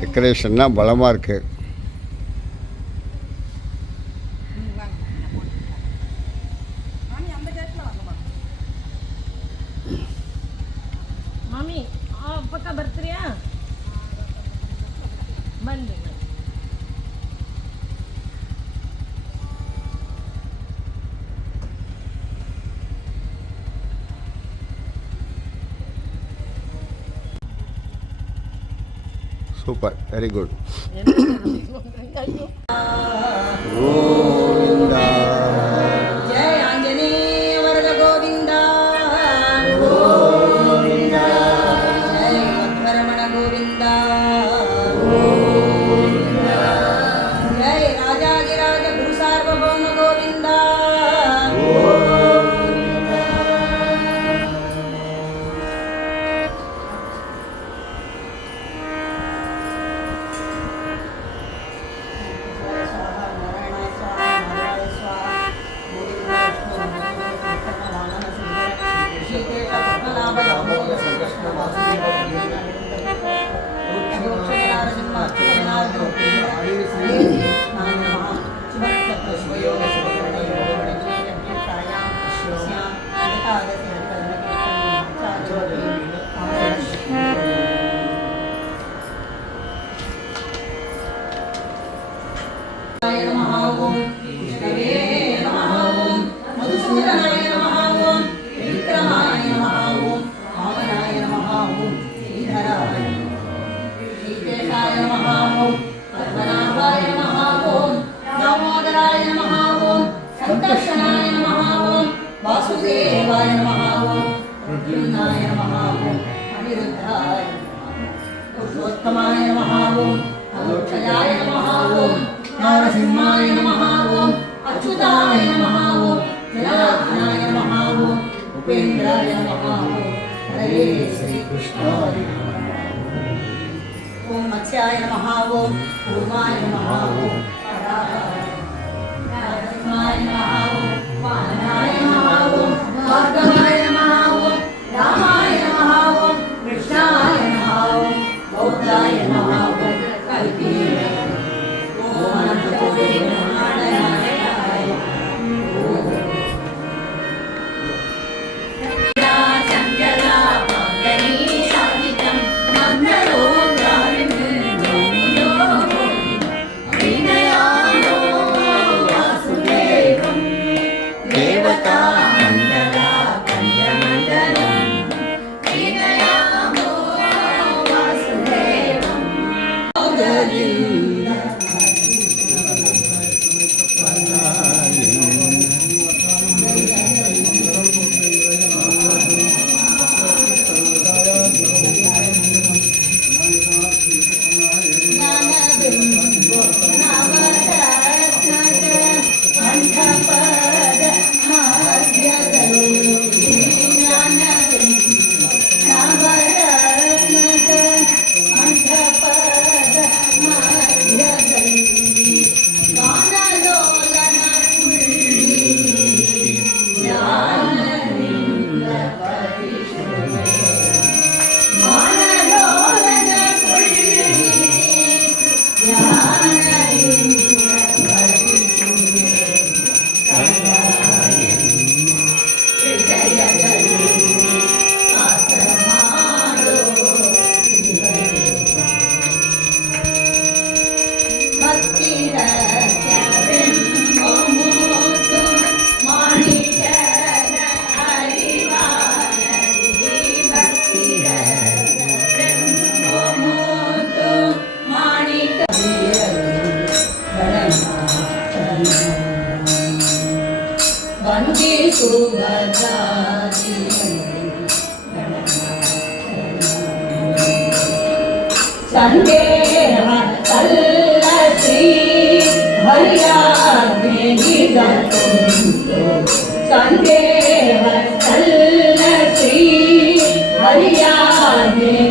டெக்கரேஷன்லாம் பலமாக இருக்குது. Super, very good. वासुदेवाय नमः ओम प्रद्युम्नाय नमः ओम अनिरुद्धाय पुरुषोत्तमाय नमः ओम अलोक्षयाय नमः ओम नारसिंहाय नमः ओम अच्युताय नमः ओम जनार्दनाय नमः ओम उपेन्द्राय नमः ओम हरे श्री कृष्णाय ओम मत्स्याय नमः ओम कूर्माय नमः ओम नारसिंहाय नमः ओम वामनाय नमः ओम भार्गवाय नमः ओम रामाय नमः ओम कृष्णाय नमः ओम बौद्धाय नमः ओम कल्पिये ओम अनन्तकोटि ब्रह्माण्डनायकाय ओम चञ्चला पावनी साधितं मन्दरोगारिणो विनयानो वासुदेवं देवता मण्डला कन्यमण्डलं विनयानो वासुदेवं संदेह श्री हरियाणेगिदतुंतो संदेह श्री हरियाणेगिदतुंतो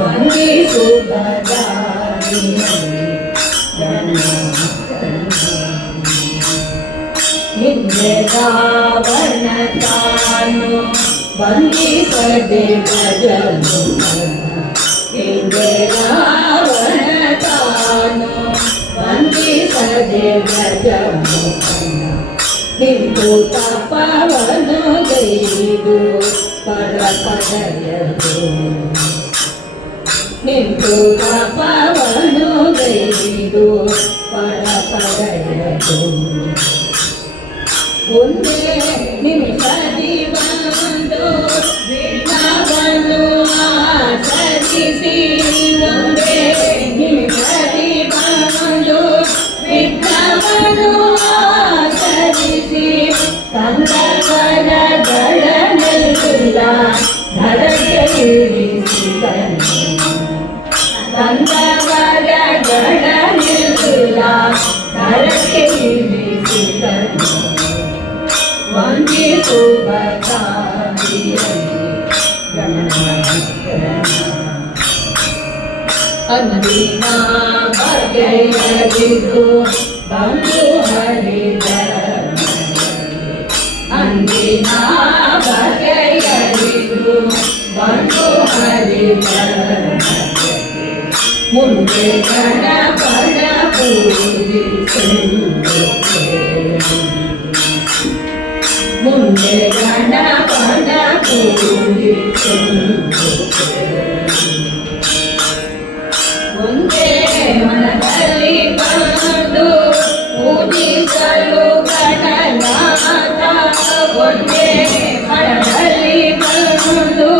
वंदे सुभद्राणि इंद्र रावण कानु ಬಂಧಿಸದೆ ಗಜನು ಹಿಂದೆ ರಾವಣ ತಾನು ಬಂಧಿಸದೆ ಗಜನು ನಿಂತು ತಪವನು ಗೈದು ಪರ ಪಡೆಯದು ನಿಂತು ತಪವನು ಗೈದು ಪರ ಪಡೆಯದು ಒಂದೇ ನಿಮಿಷದಿ ಬಂದು ವಿಘ್ನವನ್ನು ಆಚರಿಸಿ ಒಂದೇ ನಿಮಿಷದಿ ಬಂದು ವಿಘ್ನವನ್ನು ಆಚರಿಸಿ ಕಂದಕರಗಳನ್ನೆಲ್ಲ ಧರಕ್ಕೆ ಇರಿಸಿದನು ಕಂದಕರಗಳನ್ನೆಲ್ಲ ಧರಕ್ಕೆ ಇರಿಸಿದನು ವಂದಿಸುವ ಅಂದಿನ ಬಗೆಯರಿದು ಬಂದು ಹರಿದ ಅಂದಿನ ಬಗೆಯರಿದು ಬಂದು ಹರಿದ ಮುಂದೆ ಗಣಪನ ಪೂಜಿಸೆಂದು ಮುಂದೆ ಗಣಪನ ಪೂಜಿಸೆಂದು ಒಂದೇ ಮನದಲ್ಲಿ ಬಂದು ಪೂಜಿಸಲು ಗಣನಾಥ ಒಂದೇ ಮನದಲ್ಲಿ ಬಂದು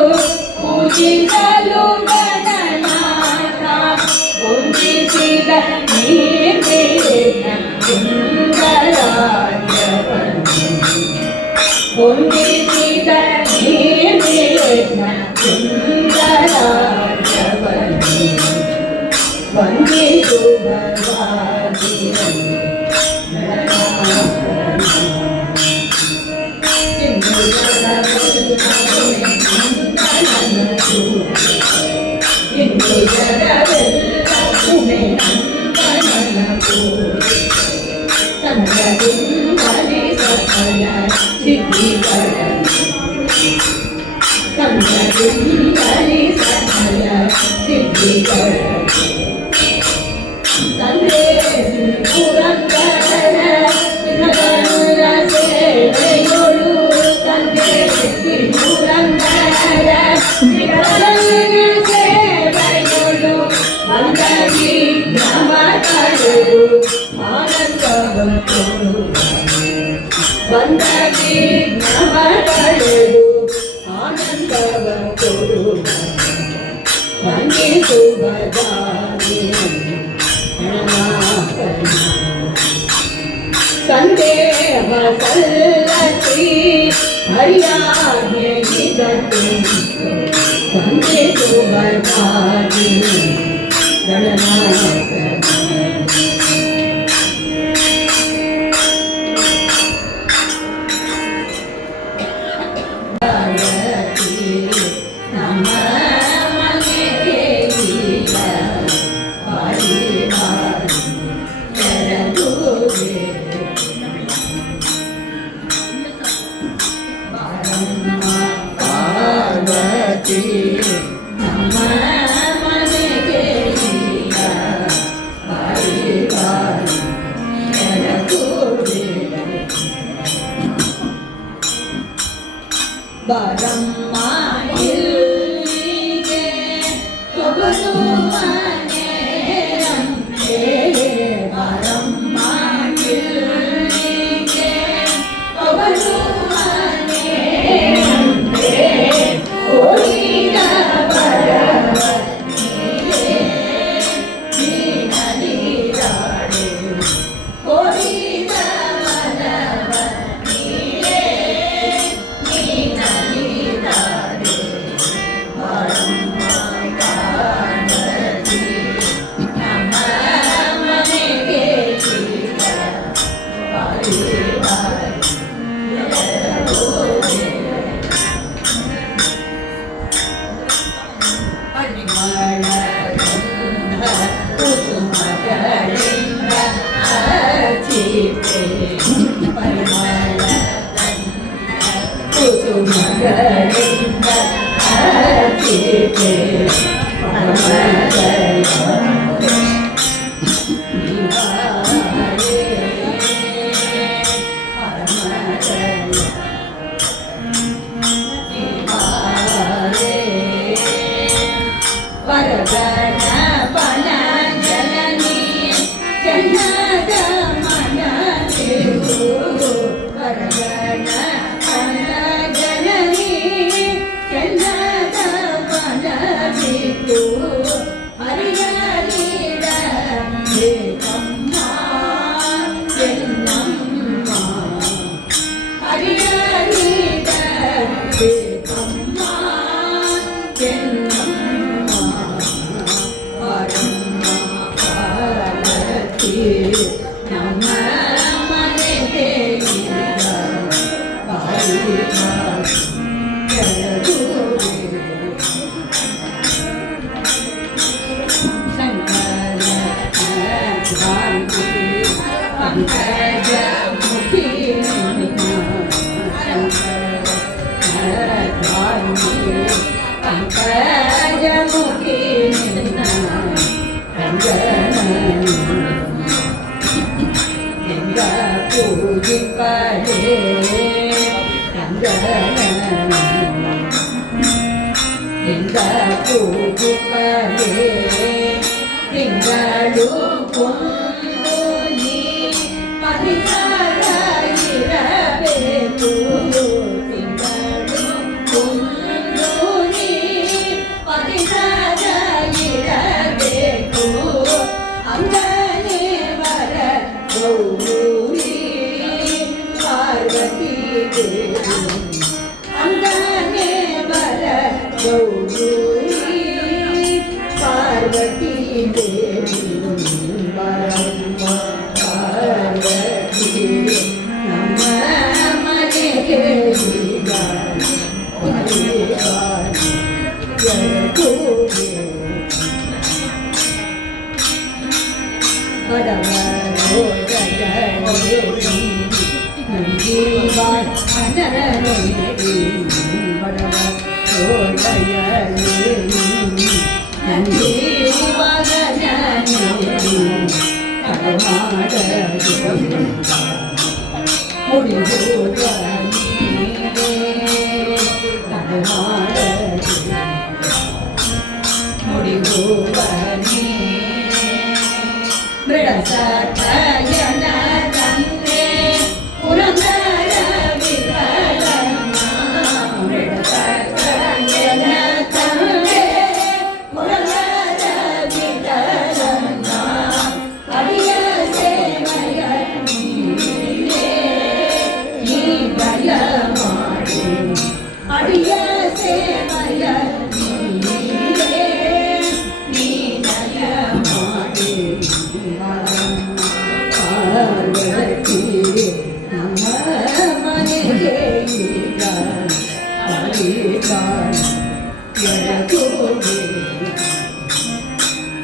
ಪೂಜಿಸಲು ಗಣನಾಥ ಪೂಜಿಸಿದ ನೀರ್ಬೇನ ಸುಂದರಾಜವನ್ನು ಪೂಜಿಸಿದ ನೀರ್ಬೇನ ಸುಂದರಾಜವನ್ನು ವಂದಿಸುವ ಬಂದಗಿ ನಮಗಳೆದು ಆನಂದವ ಕೊಡುವ ವಂದಿಸುವ ಸಂದೇಹ ಸಲ್ಲಸಿ ಹರಿಯಾಗಿದತ್ತು ವಂದಿಸುವ ಗಣನಾಥ ಬರಮ್ಮ ಇಲ್ಲಿಗೆ ಒಬ್ಬನು ಮನೆಯಂತೆ ಬರಮ್ಮ ಇಲ್ಲಿಗೆ ಒಬ್ಬನು ಮನೆಯಂತೆ ಓಡಿದ ಬರವನಿಗೆ ನೀನಲಿದಾಡೆ ಓಡಿದ ಬರವನಿಗೆ ನೀನಲಿದಾಡೆ ಬರಮ್ಮ ಕಾಣದಿ ಕುಸುಮಗಳಿಂದ ಅರ್ಚಿತೆ ಪರಮದಯ ತಿಂಗಳು ಕೊಂಬುನಿ ಪರಿಸರಗಿರಬೇಕು ತಿಂಗಳು ಕೊಂಬುನಿ ಪರಿಸರಗಿರಬೇಕು ಅಂಗನೇ ವರ ಗೌರಿ ಪಾರ್ವತಿ ದೇವಿ ಅಂಗನೇ ವರ ಗೌರಿ ಪಾರ್ವತಿ ದೇವಿ ಪಾರ್ವತಿ ನಮ್ಮ ಮನೆಗೆ ಬಡವರು ಮೃಡಸಯನ ತಂದೆ ಪುರಂದರ ವಿಠಲನ ಮೃಡಸಯನ ತಂದೆ ಪುರಂದರ ವಿಠಲನ ಹರಿಯ ಸೇವೆಯ ನೀನೇ ನೀ ದಯ ಮಾಡಿ ಹರಿಯ ಸೇವೆಯ ನೀನೇ ನೀ ದಯ ಮಾಡಿ ಪಾರ್ವತಿ ನಮ್ಮ ಮನೆಗೆ ಈಗ ಎಡಗೋಡೆ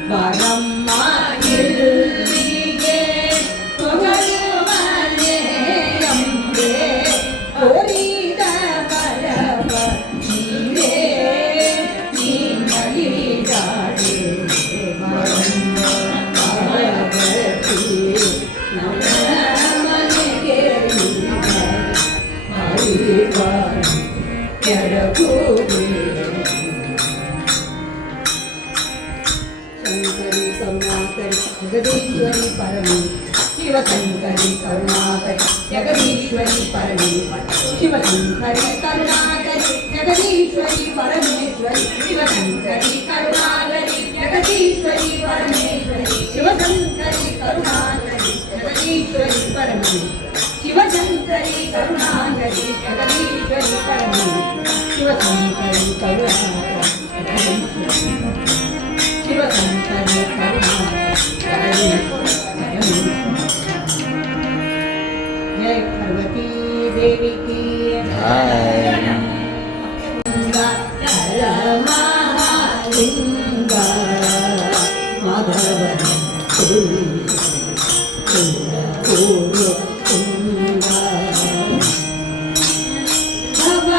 ಬರಮ್ಮ ಇಲ್ಲಿಗೆ ತೊಗಲು ಮನೆಯಂಬೆ ಕೋರಿದ ಬರವ ನೀವೇ ನೀ ನಲಿದಾಡೆ ಬರಮ್ಮ ಪಾರ್ವತಿ ನಮ್ಮ ಮನೆಗೆ ಈಗ ಎಡಗೋಡೆ ಶಂಕರಿ ಕರುಣಾಕರಿ ಜಗದೀಶ್ವರಿ ಪರಮೇ ಶಿವಶಂಕರಿ ಕರುಣಾಕರಿ ಜಗದೀಶ್ವರಿ ಪರಮೇ ಶಿವಶಂಕರಿ ಕರುಣಾಕರಿ ಜಗದೀಶ್ವರಿ ಪರಮೇಶ್ವರಿ ಶಿವಶಂಕರಿ ಕರುಣಾಕರಿ ಜಗದೀಶ್ವರಿ ಪರಮೇಶ್ವರಿ ಶಿವಶಂಕರಿ ಕರುಣಾಕರಿ ಜಗದೀಶ್ವರಿ ಪರಮೇ ಶಿವಶಂಕರಿ ಕರುಣಾಕರಿ ಜಗದೀಶ್ವರಿ ಪರಮೇ ಶಿವಶಂಕರಿ ಕರುಣಾಕರಿ ಶಿವಶಂಕರಿ ಕರುಣಾಕರಿ जय पार्वती देवी की महालिंग माधवन भव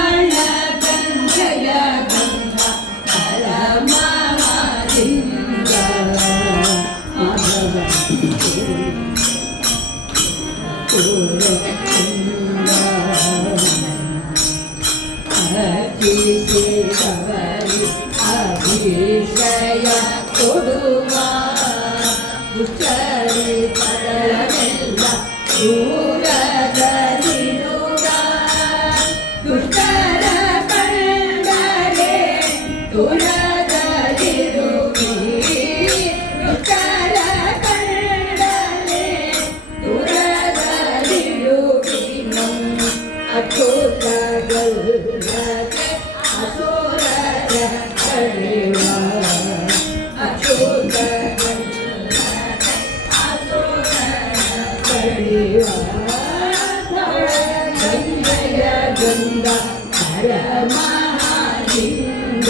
ಹರ ಮಹಾಲಿಂಗ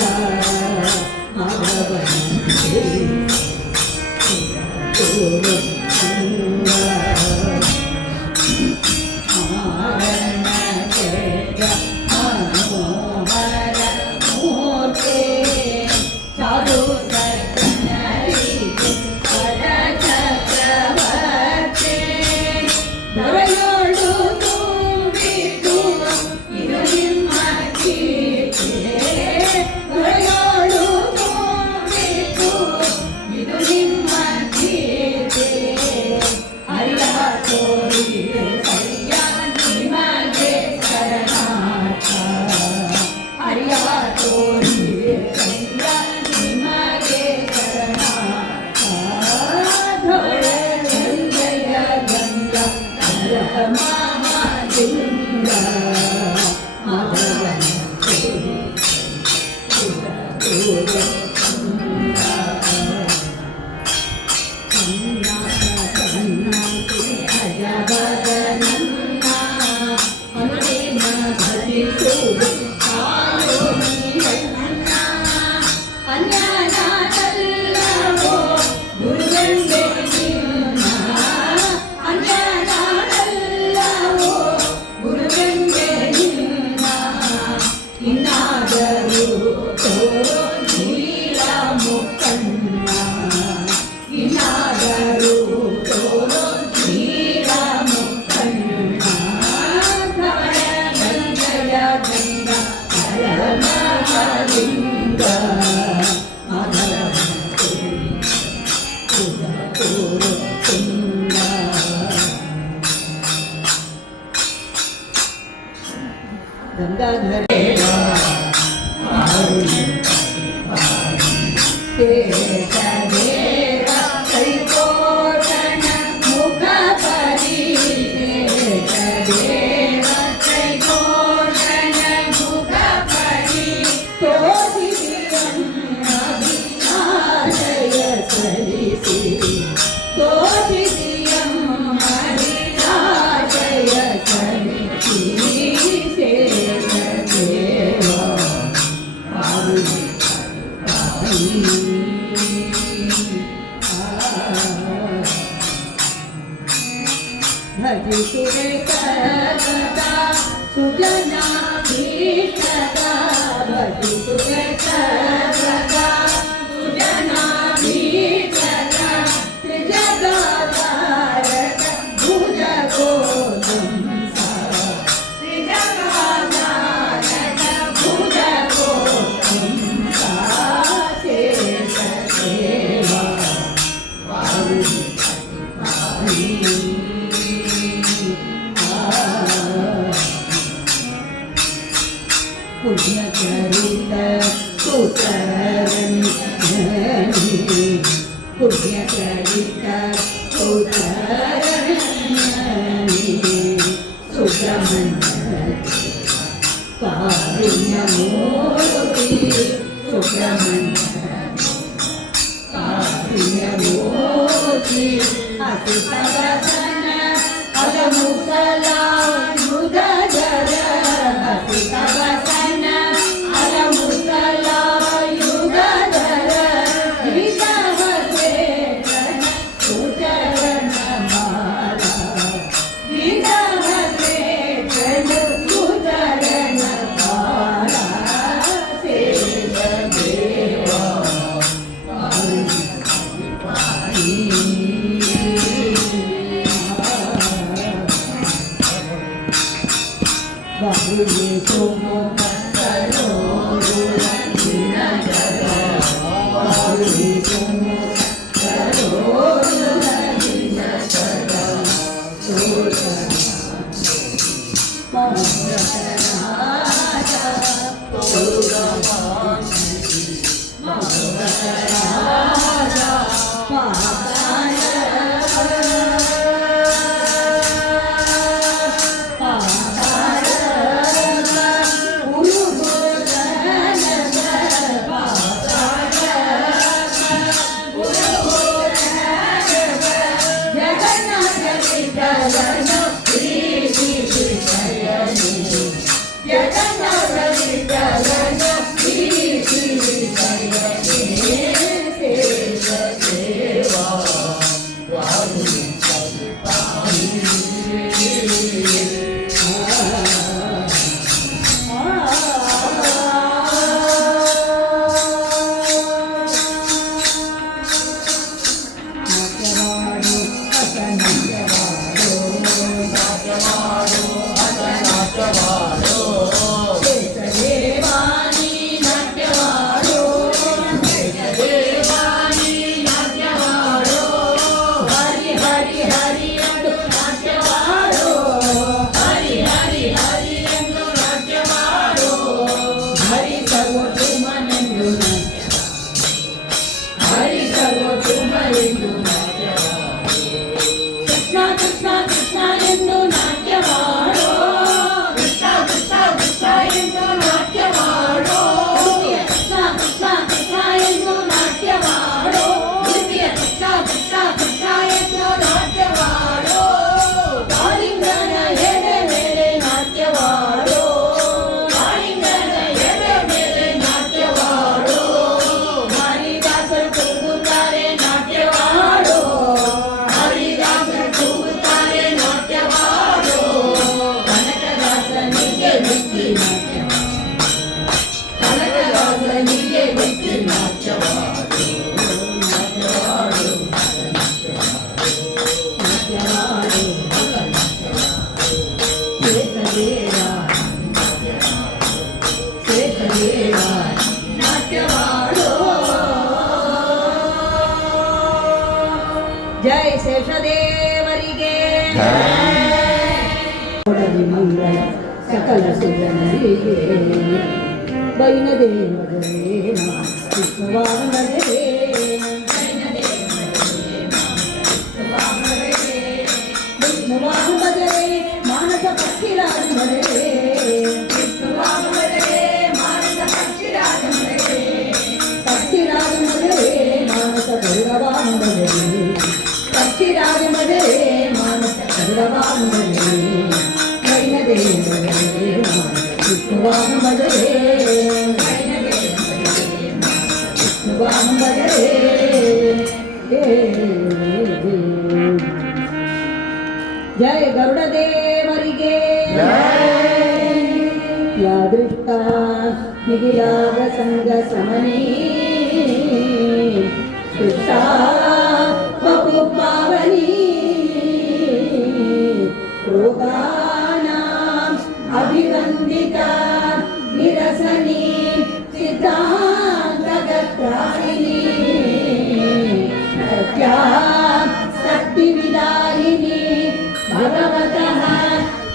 ಮಗವನ ಜಗನ್ನಾಥ ಶೇಷದೇವರಿಗೆ ಮಂಗಳ ಸಕಲ ಸುಜನರಿಗೆ ಬೈನದೇವರೇನ ವಿಷ್ಣುವಾಮರೇನ ವಿಷ್ಣುವಾಮರೇ ಮಾನಸ ಪಕ್ಷಿರಾಜಮರೇ ಪಕ್ಷಿರಾಜಮರೇ ಮಾನಸ ಗೌರವಾಮರೇ ಪಕ್ಷಿರಾಜಮರೇ ಮಾನಸ ಗೌರವಾಮರೇ ಜಯ ಗರುಡದೇವರಿಗೆ ಯಾದೃಷ್ಟ ನಿಗಿಲಾಗ ಸಂಗ ಸಮನೇ ಶಿಷ್ಟಾ ಬಹು ಪಾವನಿ ರೋಗಾನಾಂ ಅಭಿವಂದಿತಾ ನಿರಸನಿ ಸಿದ್ಧಾಂತಗತ್ರಾಯಿನಿ ಸತ್ಯಾ ಶಕ್ತಿವಿದಾಯಿನಿ ಭಗವತಃ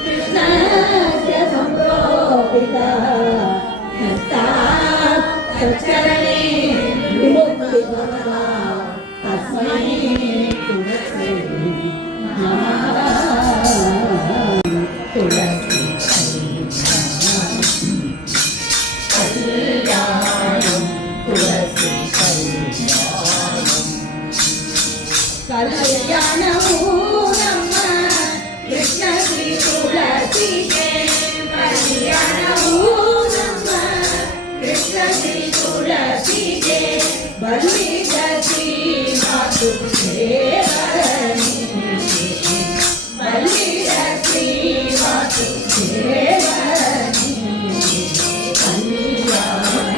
ಕೃಷ್ಣಸ್ಯ ಸಂಪ್ರೋಪಿತಃ ಸಚ್ಚರಣೆ ವಿಮುಕ್ತಿ ಭವತಃ ತಸ್ಮೈ ತುಳಸಿ ನಮಃ ತುಳಸಿ ಕಲ್ಯಾಣವು ನಮ್ಮ ಕೃಷ್ಣ ಶ್ರೀ ತುಳಸಿಗೆ ಕಲ್ಯಾಣವು ನಮ್ಮ ಕೃಷ್ಣ ಶ್ರೀ ತುಳಸಿಗೆ ಬಲಿದ ಶ್ರೀ ಮಾತು ದೇವರನಿ ಬಲಿದ ಶ್ರೀ ಮಾತು ದೇವರನಿ ಕಲ್ಯಾಣ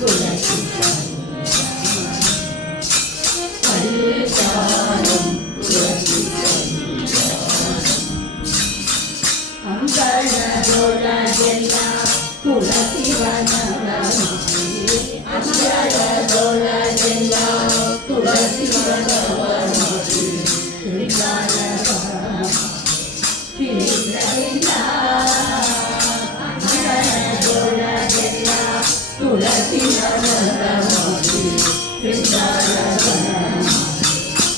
ತುಳಸಿ ಅಂಗಳದೊಳಗೆಲ್ಲ ತುಳಸಿ ವನವನವಿ ಅಂಗಳದೊಳಗೆಲ್ಲ ತುಳಸಿ ವನವನವಿ ಶ್ರೀಗಳಿಂದ ಅಂಗಳದೊಳಗೆಲ್ಲ ತುಳಸಿ ವನವನವಿ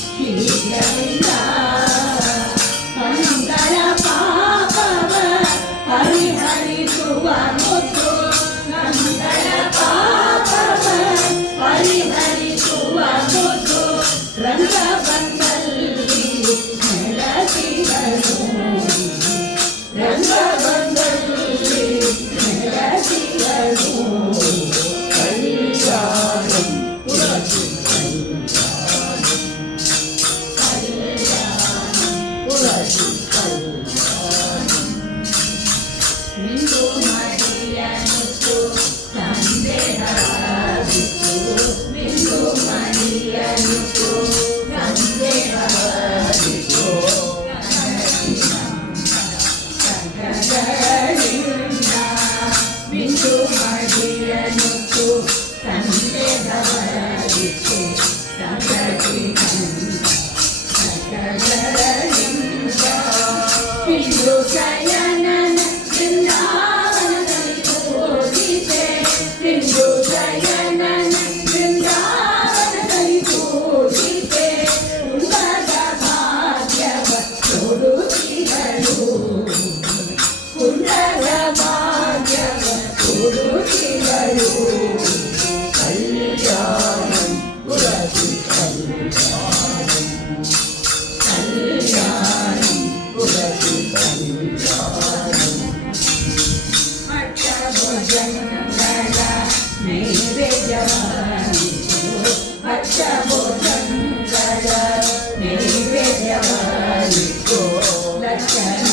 ಶ್ರೀಗಳಿಂದ ಮಂಗಳ ಪಾಪವ ಹರಿಹರಿಸುವ ಮುತ್ತು ಮಂಗಳ ಪಾಪವ ಹರಿಹರಿಸುವ ಮುತ್ತು ರಂಗ ಬಂದಲ್ಲಿ ನೆಲಸಿಗನು ರಂಗ ಬಂದಲ್ಲಿ ನೆಲಸಿಗನು ಕಲ್ಯಾಣ ತುಳಸಿ ನಿಂದು ಮಡಿಯನುತ್ತು ಸಂದೇಹವಿತ್ತು ನಿಂದು ಮಡಿಯನುತ್ತು ಸಂದೇಹವಿತ್ತು ಸಂಕಟಗಳಿಂದ ನಿಂದು ಮಡಿಯನುತ್ತು ಸಂದೇಹವಿತ್ತು ಸಂಕಟಗಳಿಂದ ಇಂದು ಶಯನನ ಬೃಂದಾವನದಲ್ಲಿ ಪೂಜಿಸೆ ಇಂದು ಶಯನನ ಬೃಂದಾವನದಲ್ಲಿ ಪೂಜಿಸೆ ಉನ್ನತ ಭಾಗ್ಯವ ಕೊಡುತ್ತಿಗಳು ಉನ್ನತ ಭಾಗ್ಯವ ಕೊಡುತ್ತಿಗಳು ಕಲ್ಯಾಣ ತುಳಸಿ ಕಲ್ಯಾಣ ಕಲ್ಯಾಣ ತುಳಸಿ ಭೋಜನಗಳ ನೈವೇದ್ಯವಾಯಿತು ಭಕ್ಷ ಭೋಜನಗಳ ನೈವೇದ್ಯವಾಯಿತು ಲಕ್ಷಣ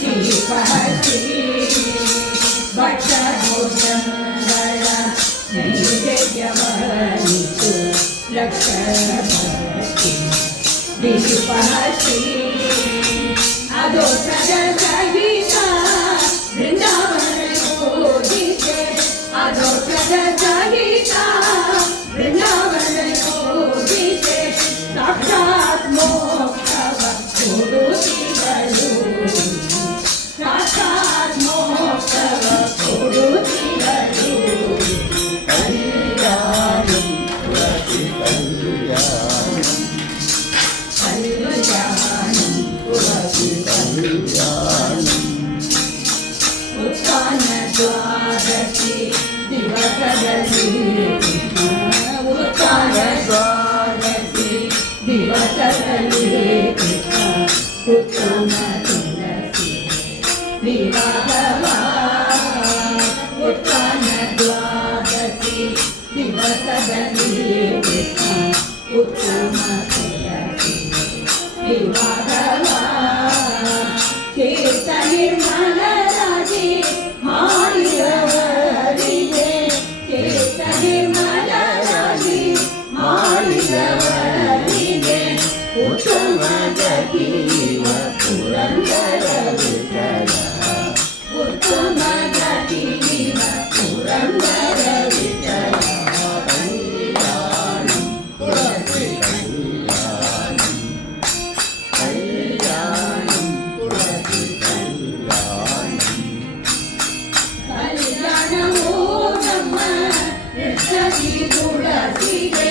ದೀಪಹಿ ಭಕ್ಷ ಭೋಜನಗಳ ನೈವೇದ್ಯವಾಯಿತು ಲಕ್ಷಣ ದೀಪಹಿ ಅದೋ ಸಜಗೀತ ಬೃಂದಾವನ ಪೂಜಿಸೆ ಅದೋ ಸಜಗೀತ ಬೃಂದಾವನ ಪೂಜಿಸೆ ದಿವಸದಲ್ಲಿ ಉತ್ಥಾನ ದ್ವಾದಶಿ ದಿವಸದಲ್ಲಿ ಕೃಷ್ಣ ಉತ್ತಮ ತುಳಸಿ ವಿವಾಹವ ಉತ್ಥಾನ ದ್ವಾದಶಿ ದಿವಸದಲ್ಲಿ ಕೃಷ್ಣ ಉತ್ತಮ ತುಳಸಿ ವಿವಾಹವ ಚೇತ ನಿರ್ಮಲರಾಗಿ ಮಾಡಿದವರಿಗೆ ಚೇತ ನಿರ್ಮಲರಾಗಿ ಮಾಡಿದವರಿಗೆ ಉತ್ತಮ ಗತಿವ ಪುರಂದರ ವಿಠಲ ಉತ್ತಮ ಗತಿವ ಪುರಂದರ ವಿಠಲ ಕಲ್ಯಾಣಂ ತುಳಸಿ ಕಲ್ಯಾಣಂ ಕಲ್ಯಾಣಂ ತುಳಸಿ ಕಲ್ಯಾಣಂ ಕಲ್ಯಾಣವೋ ನಮ್ಮ ಕೃಷ್ಣಿ ತುಳಸಿಗೆ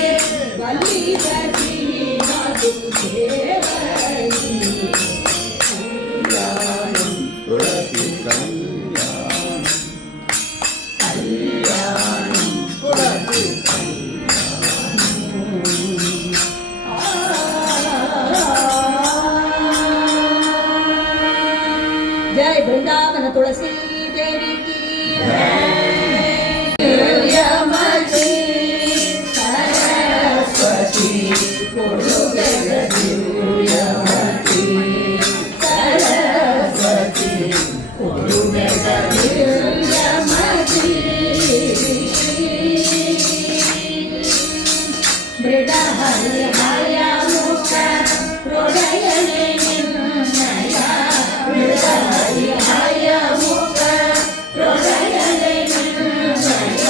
ಬಲಿದ ಶ್ರೀನಾಥು ದೇವರಿಗೆ ಕಲ್ಯಾಣಂ ತುಳಸಿ ಕಲ್ಯಾಣಂ ಕಲ್ಯಾಣಂ ತುಳಸಿ जय वृंदावन तुलसी देवी की दिव्यमती सरस्वती दिव्यमती सरस्वती दिव्यमती मृडहरिहय मुख हृदयने निर्णय मृडहरिहय मुख हृदयने निर्णय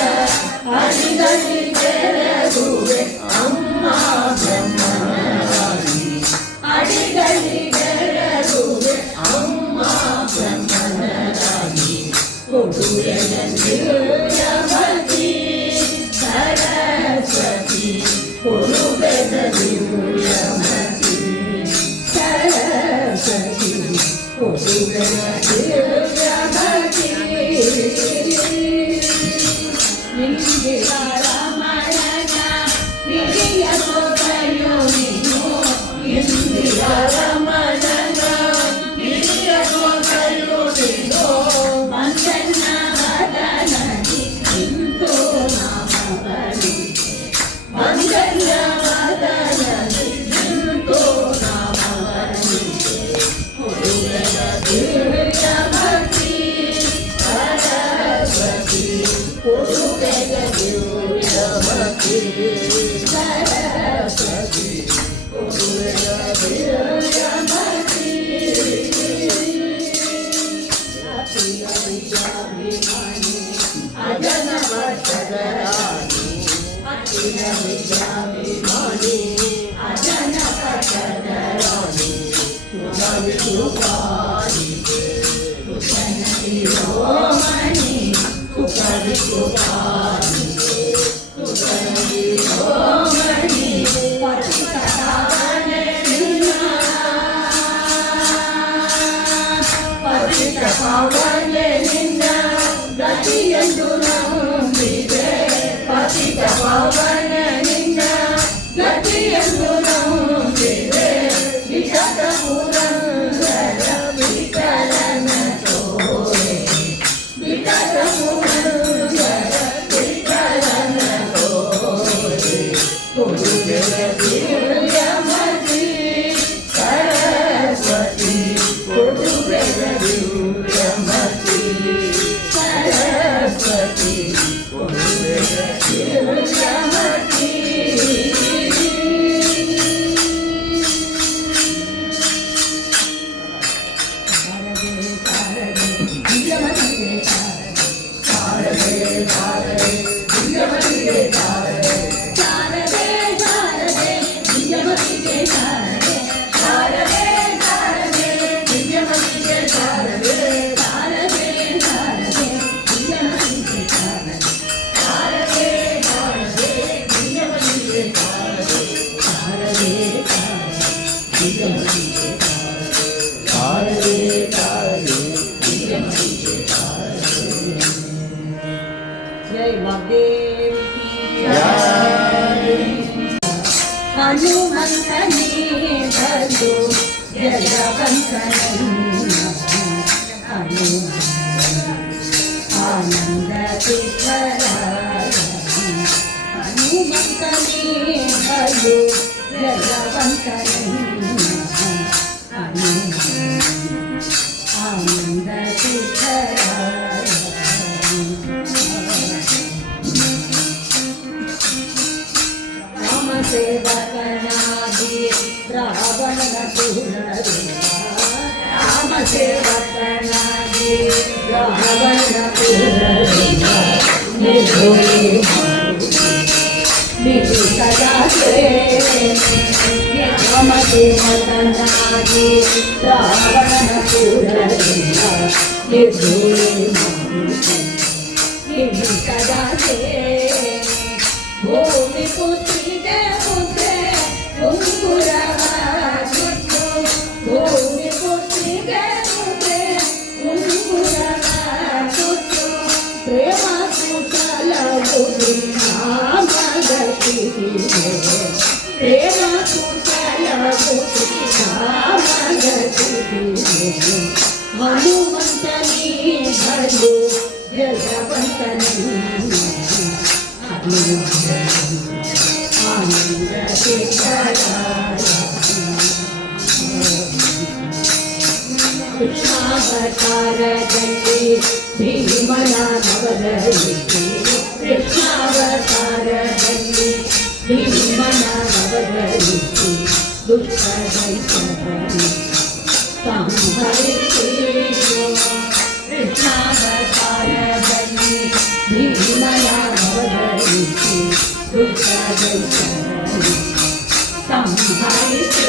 हरिगति ಬೆರಗುವೆ ಅಮ್ಮ ಬ್ರಹ್ಮರಾಣಿ ಅಡಿಗಲಿ ಬೆರಗುವೆ ಅಮ್ಮ ಬ್ರಹ್ಮರಾಣಿ ಕೊಡುವೆಯಮತಿ ಸರಸ್ವತಿ ಕೊಡುವೆಯಮತಿ ಸರಸ್ವತಿ ಕೊಡುವೆಯಮತಿ ಇಂದಿರಾ ರಮಣನ ಹಿರಿಯ ಸೊಸೆಯು ನೀನು ಇಂದಿರಾ ರಮಣನ ಹಿರಿಯ ಸೊಸೆಯು ನೀನು ಮಂಜನ್ನ ವದನದಿ ನಿಂತು ನಾಮವಳಿ ಮಂಜನ್ನ ವದನದಿ ನಿಂತು ನಾಮವಳಿ ಕೊಡುವೆಯ ದಿವ್ಯಮತಿ ಸರಸ್ವತಿ ಕೊಡುವೆಯ ದಿವ್ಯಮತಿ ಸರಸ್ವತಿ ಕೊಡುವೆಯ ದಿವ್ಯಮತಿ ಅಭಿರಾಮಿ ಅಜನ ಪಟ್ಟದರಾಣಿ ಅಭಿರಾಮಿ ಅಜನ ಪಟ್ಟದರಾಣಿ ಸುಖವಿ ಸುಖಾನಿಗೆ ಸುಖನದಿ ರೋಮಣಿ ಸುಖವಿ ಸುಖಾನಿಗೆ ಸುಖನದಿ ರೋಮಣಿ ಪತಿತ ಪಾವನೆ ನಿನ್ನ ಪತಿತ ಪಾವನೆ ನಿನ್ನ ಗತಿಯೆಂದು ನಂಬಿದೆ ಪತಿತ ಪಾವನೆ ನಿನ್ನ ಗತಿಯೆಂದು ನಂಬಿದೆ ವಿಷದ ಪುರಂದರ ವಿಠಲನ ತೋರೆ ವಿಠಲ ಪುರಂದರ ವಿಠಲನ ತೋರೆ ಕೊಡುವೆಯ ದಿವ್ಯಮತಿ ಸರಸ್ವತಿ ಕೊಡುವೆಯ ದಿವ್ಯಮತಿ ಸರಸ್ವತಿ महादेव की जय। हनुमंतने भलो जलवंतने आनंद तीर्थराज हनुमंतने भलो जलवंतने आनंद तीर्थराज राम सेवकनादि रावण राम सेवकनादि रावण सदा से राम सेवकनादि रावण सदा से भूमि पुत्री के पुत्रे कुंकुरवाज भूमि पुत्री के पुत्रे कुंकुरवाज प्रेम कुशल बुद्धि नाम गति प्रेम कुशल बुद्धि नाम गति हनुमंतनी भलो जलवंतनी आनंद तीर्थराज कृष्णावतार गंगे भीमना नवदलिते कृष्णावतार गंगे भीमना नवदलिते दुष्ट दैत्य संहरिते कृष्णावतार गंगे भीमना नवदलिते दुष्ट दैत्य संहरिते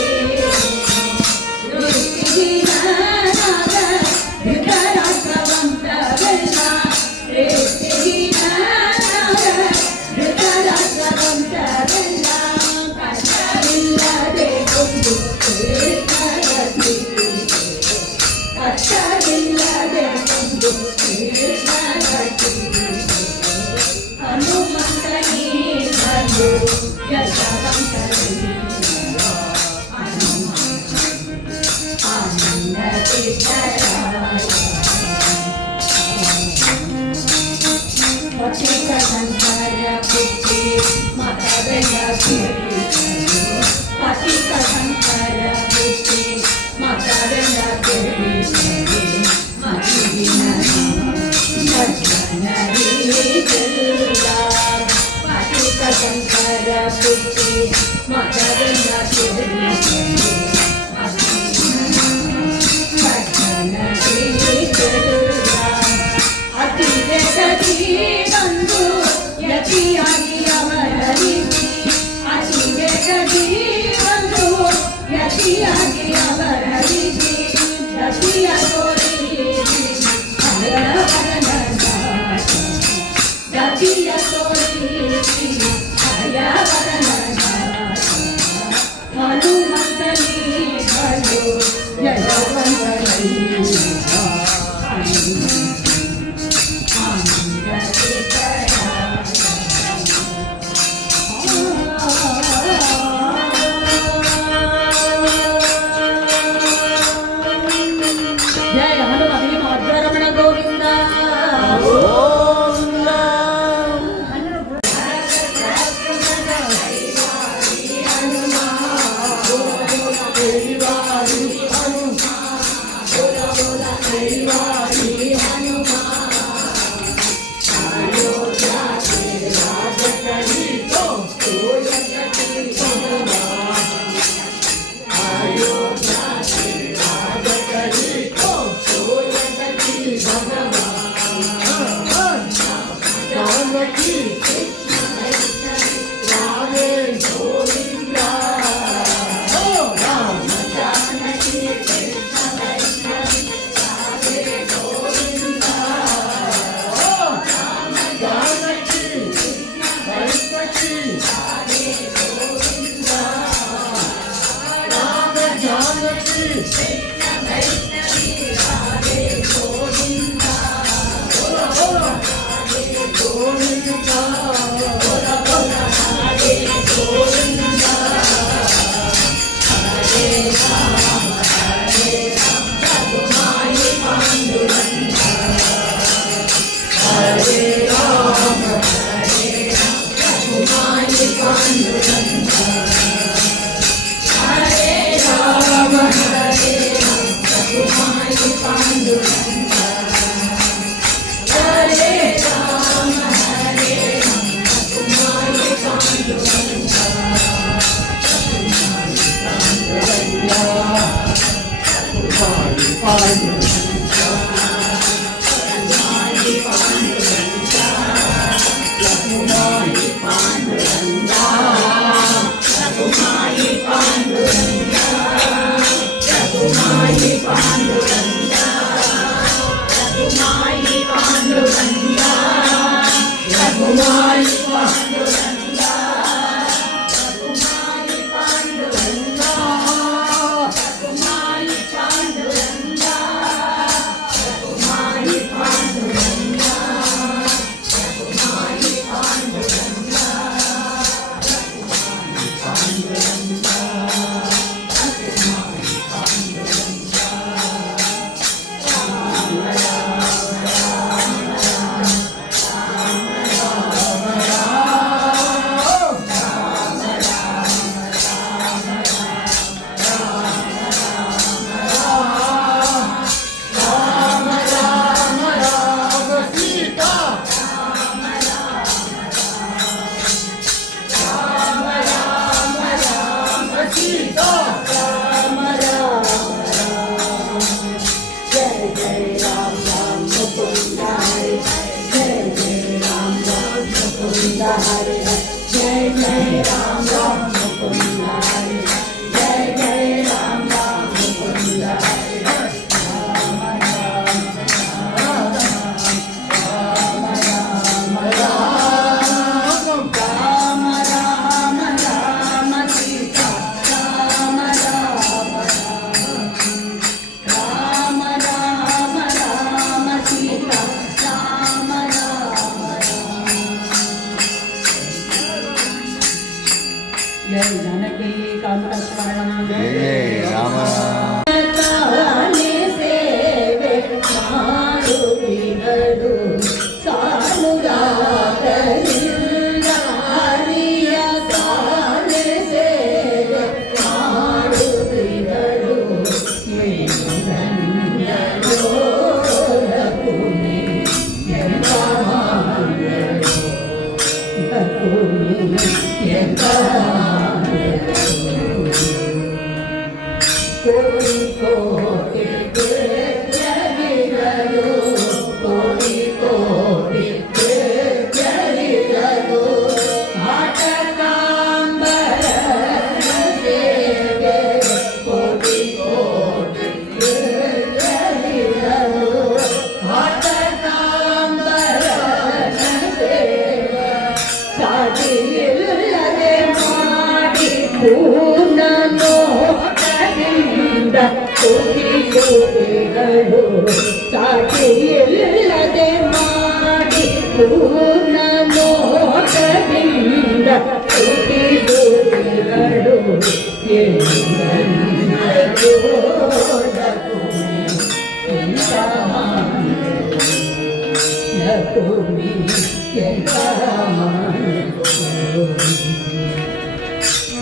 ಸಾಟಿಯಿಲ್ಲದೆ ಮಾಡಿ ಪೂರ್ಣ ನೋಟದಿಂದ ಹುಟ್ಟಿದುಗಳು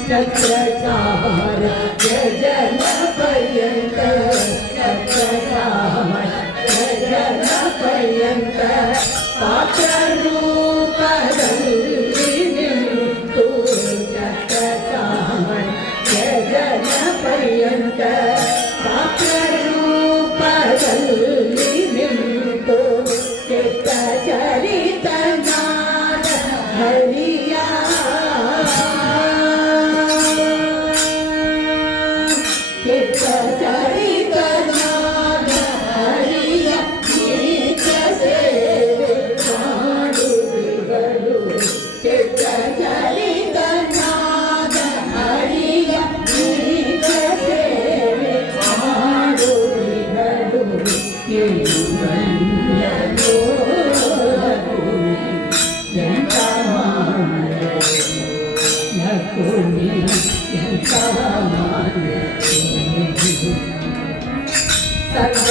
ಚಕ್ರಚಾರ ಜನ ಪರ್ಯಂತ ಚಕ್ರಚಾರ ಜನ ಪರ್ಯಂತ ಪಾತ್ರ ರೂಪದಲ್ಲಿ ನಿಂತು ಚಕ್ರಚಾರ ಜನ ಪರ್ಯಂತ ಪಾತ್ರ ರೂಪದಲ್ಲಿ ನಿಂತು ಚಿತ್ತ ಚರಿತನಾದ ಹರಿಯ Thank you.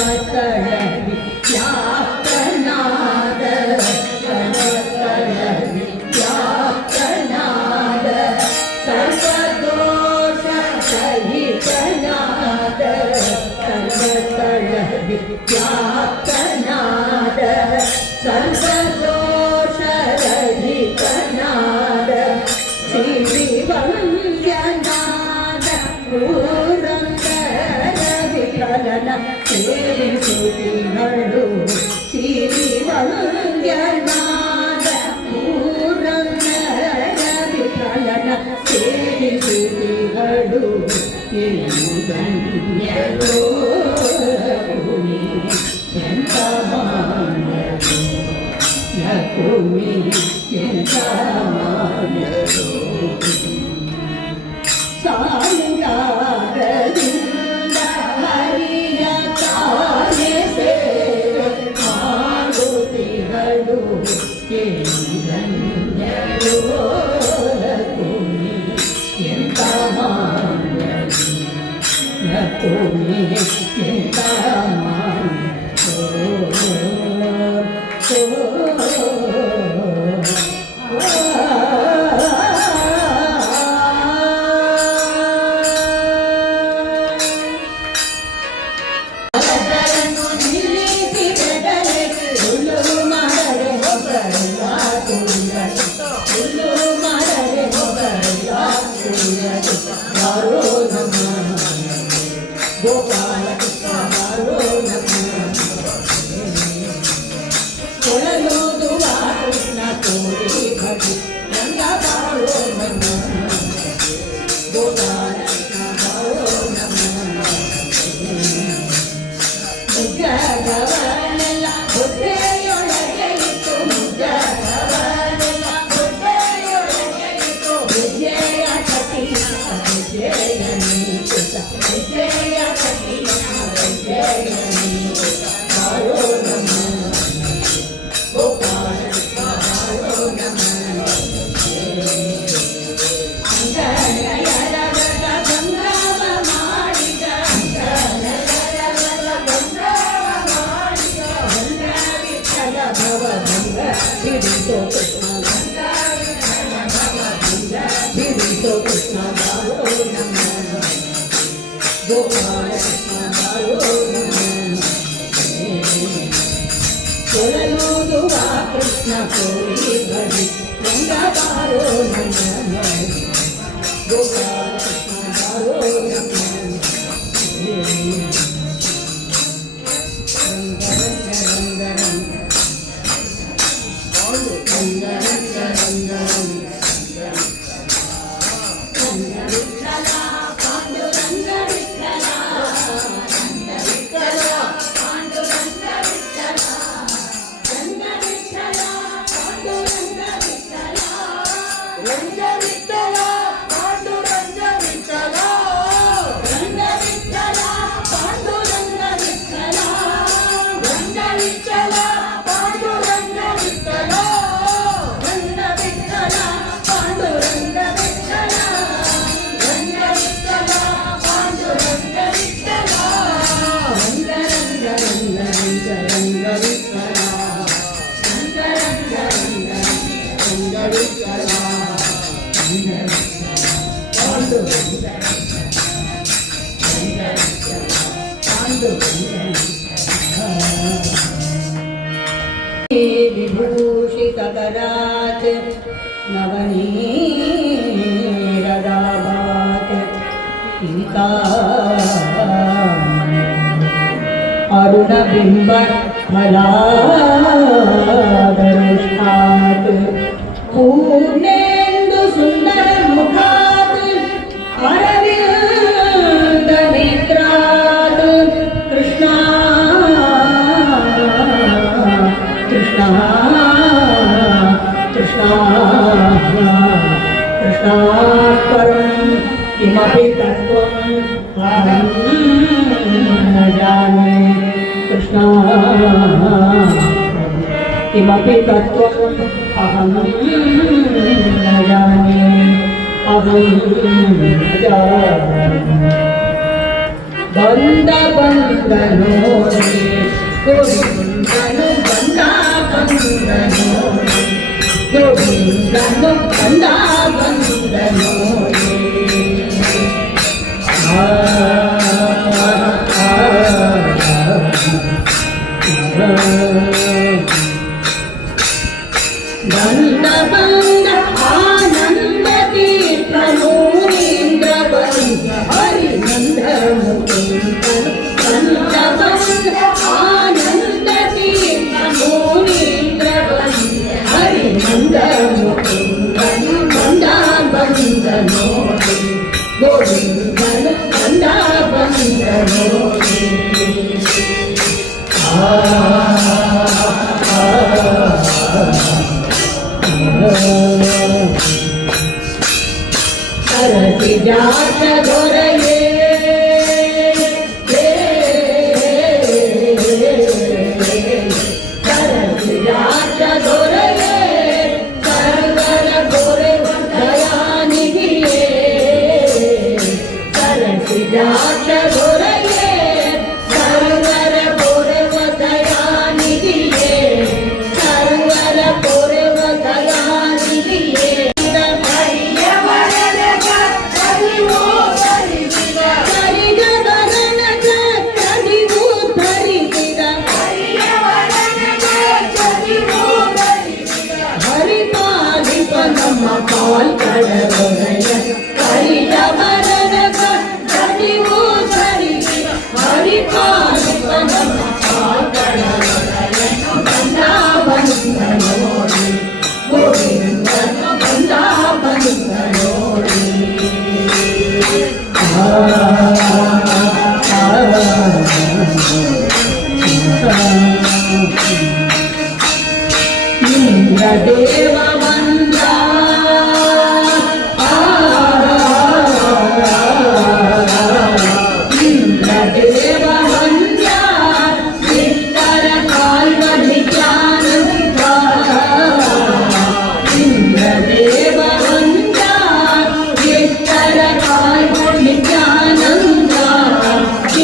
ಸರ್ವತಳವಿ ವ್ಯಾಪ್ತನಾದ ಸರ್ವತಳವಿ ವ್ಯಾಪ್ತನಾದ ಸರ್ವದೋಷ ಸಹಿತನಾದ ಸರ್ವತಳವಿ ವ್ಯಾಪ್ತನಾದ ಸರ್ವದೋಷ ರಹಿತನಾದ ಶ್ರೀವಂದ್ಯನಾದ ಪೂರಂದರ ವಿಠಲನ ಸೇರಿಸುತ್ತಿಗಳು ಶ್ರೀವಂದ್ಯನಾದ ಪೂರಂದರ ವಿಠಲನ ಸೇರಿಸುತ್ತಿಗಳು ಧನ್ಯರು ಎಂತ ಮಾನ್ಯರು ಯಕುಮಿ ಎಂತ ಮಾನ್ಯರು ಸಾಂಗಾರದಿಂದ ಹರಿಯ ತಾನೆ ಸೇವೆ ಮಾಡುತ್ತಿಗಳು ಧನ್ಯರು ಯಕುಮಿ ಎಂತ ಮಾನ್ಯರು ಯಕುಮಿ ಎಂತ ಕೃಷ್ಣ ಕೋರಿ ಭಜಿ ಗಂಗ ಬಾರೋ ನಮ ಗೋಪಾಲ ಕೃಷ್ಣ ಬಾರೋ ನಮ विभूषितकरात् नवनीरदाभात् अरुणबिम्ब फलादरुष्ठात् पूर्णेन्दु सुन्दर मुखात् अरविन्द नेत्रात् कृष्णा कृष्णा कृष्णा कृष्णात्परं किमपि तत्त्वम् अहं न जाने कृष्णा किमपि तत्त्वम् अहं न जाने अहं न जाने ಬಂದ ಬಂದ ನೋಡಿ ಗೋವಿಂದನು ಬಂದ ಬಂದ ನೋಡಿ ಗೋವಿಂದನು ಬಂದ ಬಂದ ನೋಡಿ ಬಂದ ಬಂದ ಆನಂದ ತೀರ್ಥನು ಇಂದ್ರ ಬಂದ ಹರಿನಂದ ಮುಕುಂದನು ಬಂದ ಬಂದ ಆನಂದ ತೀರ್ಥನು ಇಂದ್ರ ಬಂದ ಹರಿನಂದ ಮುಕುಂದನು ಬಂದ ಬಂದ ನೋಡಿ ಗೋವಿಂದನು ಬಂದ ಬಂದ ನೋಡಿ ಸರಸಿ ಜಾತ ದೊರೆಯೇ ಸರಸಿ ಜಾತ ದೊರೆಯೇ ಸರ್ವರ ದೊರೆವ ದಯಾನಿಧಿಯೇ ಸರಸಿ ಜಾತ ದೊರೆಯೇ ಸರ್ವರ ದೊರೆವ ದಯಾನಿಧಿಯೇ ಸರ್ವರ ದೊರೆವ ದಯಾನಿಧಿಯೇ ಕಾಲ್ ಕಡವರಯ ಕರಿಯ ಮರನಗ ಕಡಿವು ಸರಿಸಿ ಹರಿಪಾಲಿಪ ನಮ್ಮ ಕಾಲ್ ಕಡವರಯನು ಬಂದ ಬಂದ ನೋಡಿ ಗೋವಿಂದನು ಬಂದ ಬಂದ ನೋಡಿ ಇಂದ್ರ ದೇವ ಬಂದ ಇಂದ್ರ ದೇವ ಬಂದ ಇಷ್ಟರ ಕಾಲ್ವಧಿಕಾನಂದ ಇಂದ್ರ ದೇವ ಬಂದ ಇಷ್ಟರ ಕಾಲ್ವಧಿಕಾನಂದ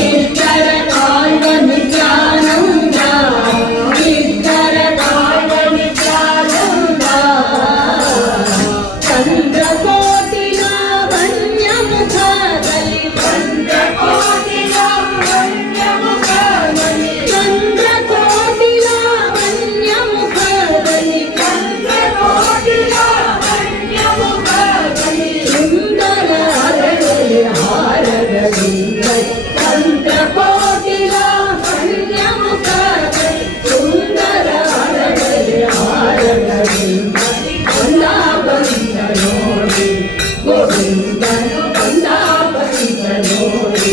ಇಷ್ಟರ ಕಾಲ್ವಧಿಕಾನಂದ ಇಷ್ಟರ ಕಾಲ್ವಧಿಕಾನಂದ ಚಂದ್ರಕೋಟಿ ಲಾವಣ್ಯ ಮುಖದಲ್ಲಿ ಚಂದ್ರಕೋಟಿ ಲಾವಣ್ಯ ಮುಖದಲ್ಲಿ ಚಂದ್ರಕೋಟಿ ಲಾವಣ್ಯ ಮುಖದಲ್ಲಿ ಚಂದ್ರಕೋಟಿ ಲಾವಣ್ಯ ಮುಖದಲ್ಲಿ ಸುಂದರ ಅರಳಿ ಹಾರಗಳಿಂದ ಚಂದ್ರಕೋಟಿ ಲಾವಣ್ಯ ಮುಖದಲ್ಲಿ ಸುಂದರ ಅರಳಿ ಹಾರಗಳಿಂದ ಬಂದ ಬಂದ ನೋಡಿ ಗೋವಿಂದನು ಬಂದ ಬಂದ ನೋಡಿ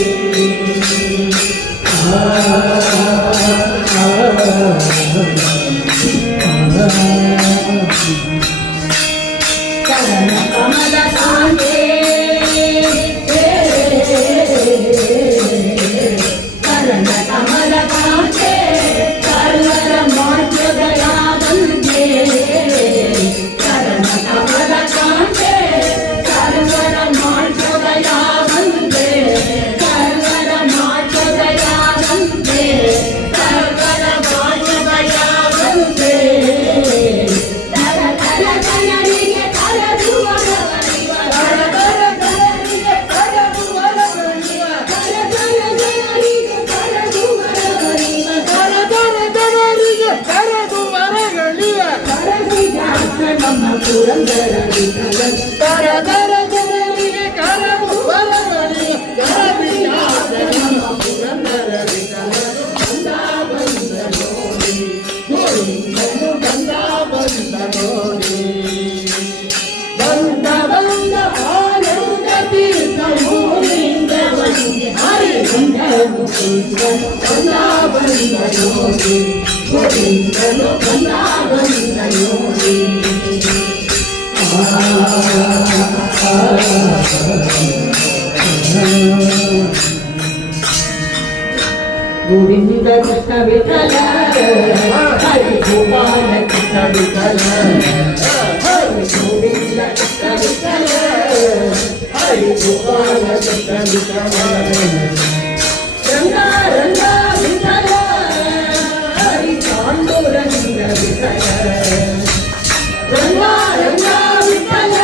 ಕರಣ ಕಮಲ ಕಾಂತೆ ಕರಣ ಕಮಲ ಕಾಂತೆ ಸರ್ವರ ಮಾರ್ಗದಯ ಬಂದೆ ಕರಣ ಕಮಲ ಕಾಂತೆ ಸರ್ವರ ಮಾರ್ಗದಯ ಬಂದೆ ಸರ್ವರ ಮಾರ್ಗದಯ ಬಂದೆ ಸರ್ವರ ಮಾರ್ಗದಯ ಬಂದೆ ತರ ತರ ಜನರಿಗೆ ಕರದುವರವರಿವ ತರ ತರ ಜನರಿಗೆ ಕರದುವರವರಿವ ತರ ತರ ಜನರಿಗೆ ಕರದುವರವರಿವ ತರ ತರ ಜನರಿಗೆ ಕರದುವರಗಳಿವ ಕರಸಿ ಜಾತ ನಮ್ಮ ಪುರಂದರ ವಿಠಲ ತರ ತರ ಜನರಿಗೆ ಕರದುವರಗಳಿವ ಕರಸಿ ಜಾತ ನಮ್ಮ ಪುರಂದರ ವಿಠಲ ಬಂದ ಬಂದ ನೋಡಿ ಗೋವಿಂದನು ಬಂದ ಬಂದ ನೋಡಿ ಬಂದ ಬಂದ ಆನಂದ ತೀರ್ಥನು ಇಂದ್ರ ಬಂದೆ ಹರಿನಂದ ಮುಕುಂದನು ಬಂದ ಬಂದ ನೋಡಿ ಗೋವಿಂದನು ಬಂದ ಬಂದ ನೋಡಿ ಗೋವಿಂದ ಕೃಷ್ಣ ವಿಠಲ ಹರಿ ಗೋಪಾಲ ಕೃಷ್ಣ ವಿಠಲ ಹರಿ ಗೋವಿಂದ ಕೃಷ್ಣ ವಿಠಲ ಹರಿ ಗೋಪಾಲ ಕೃಷ್ಣ ವಿಠಲ ರಂಗ ರಂಗ ವಿಠಲ ಹರಿ ಪಾಂಡುರಂಗ ವಿಠಲ ರಂಗ ರಂಗ ವಿಠಲ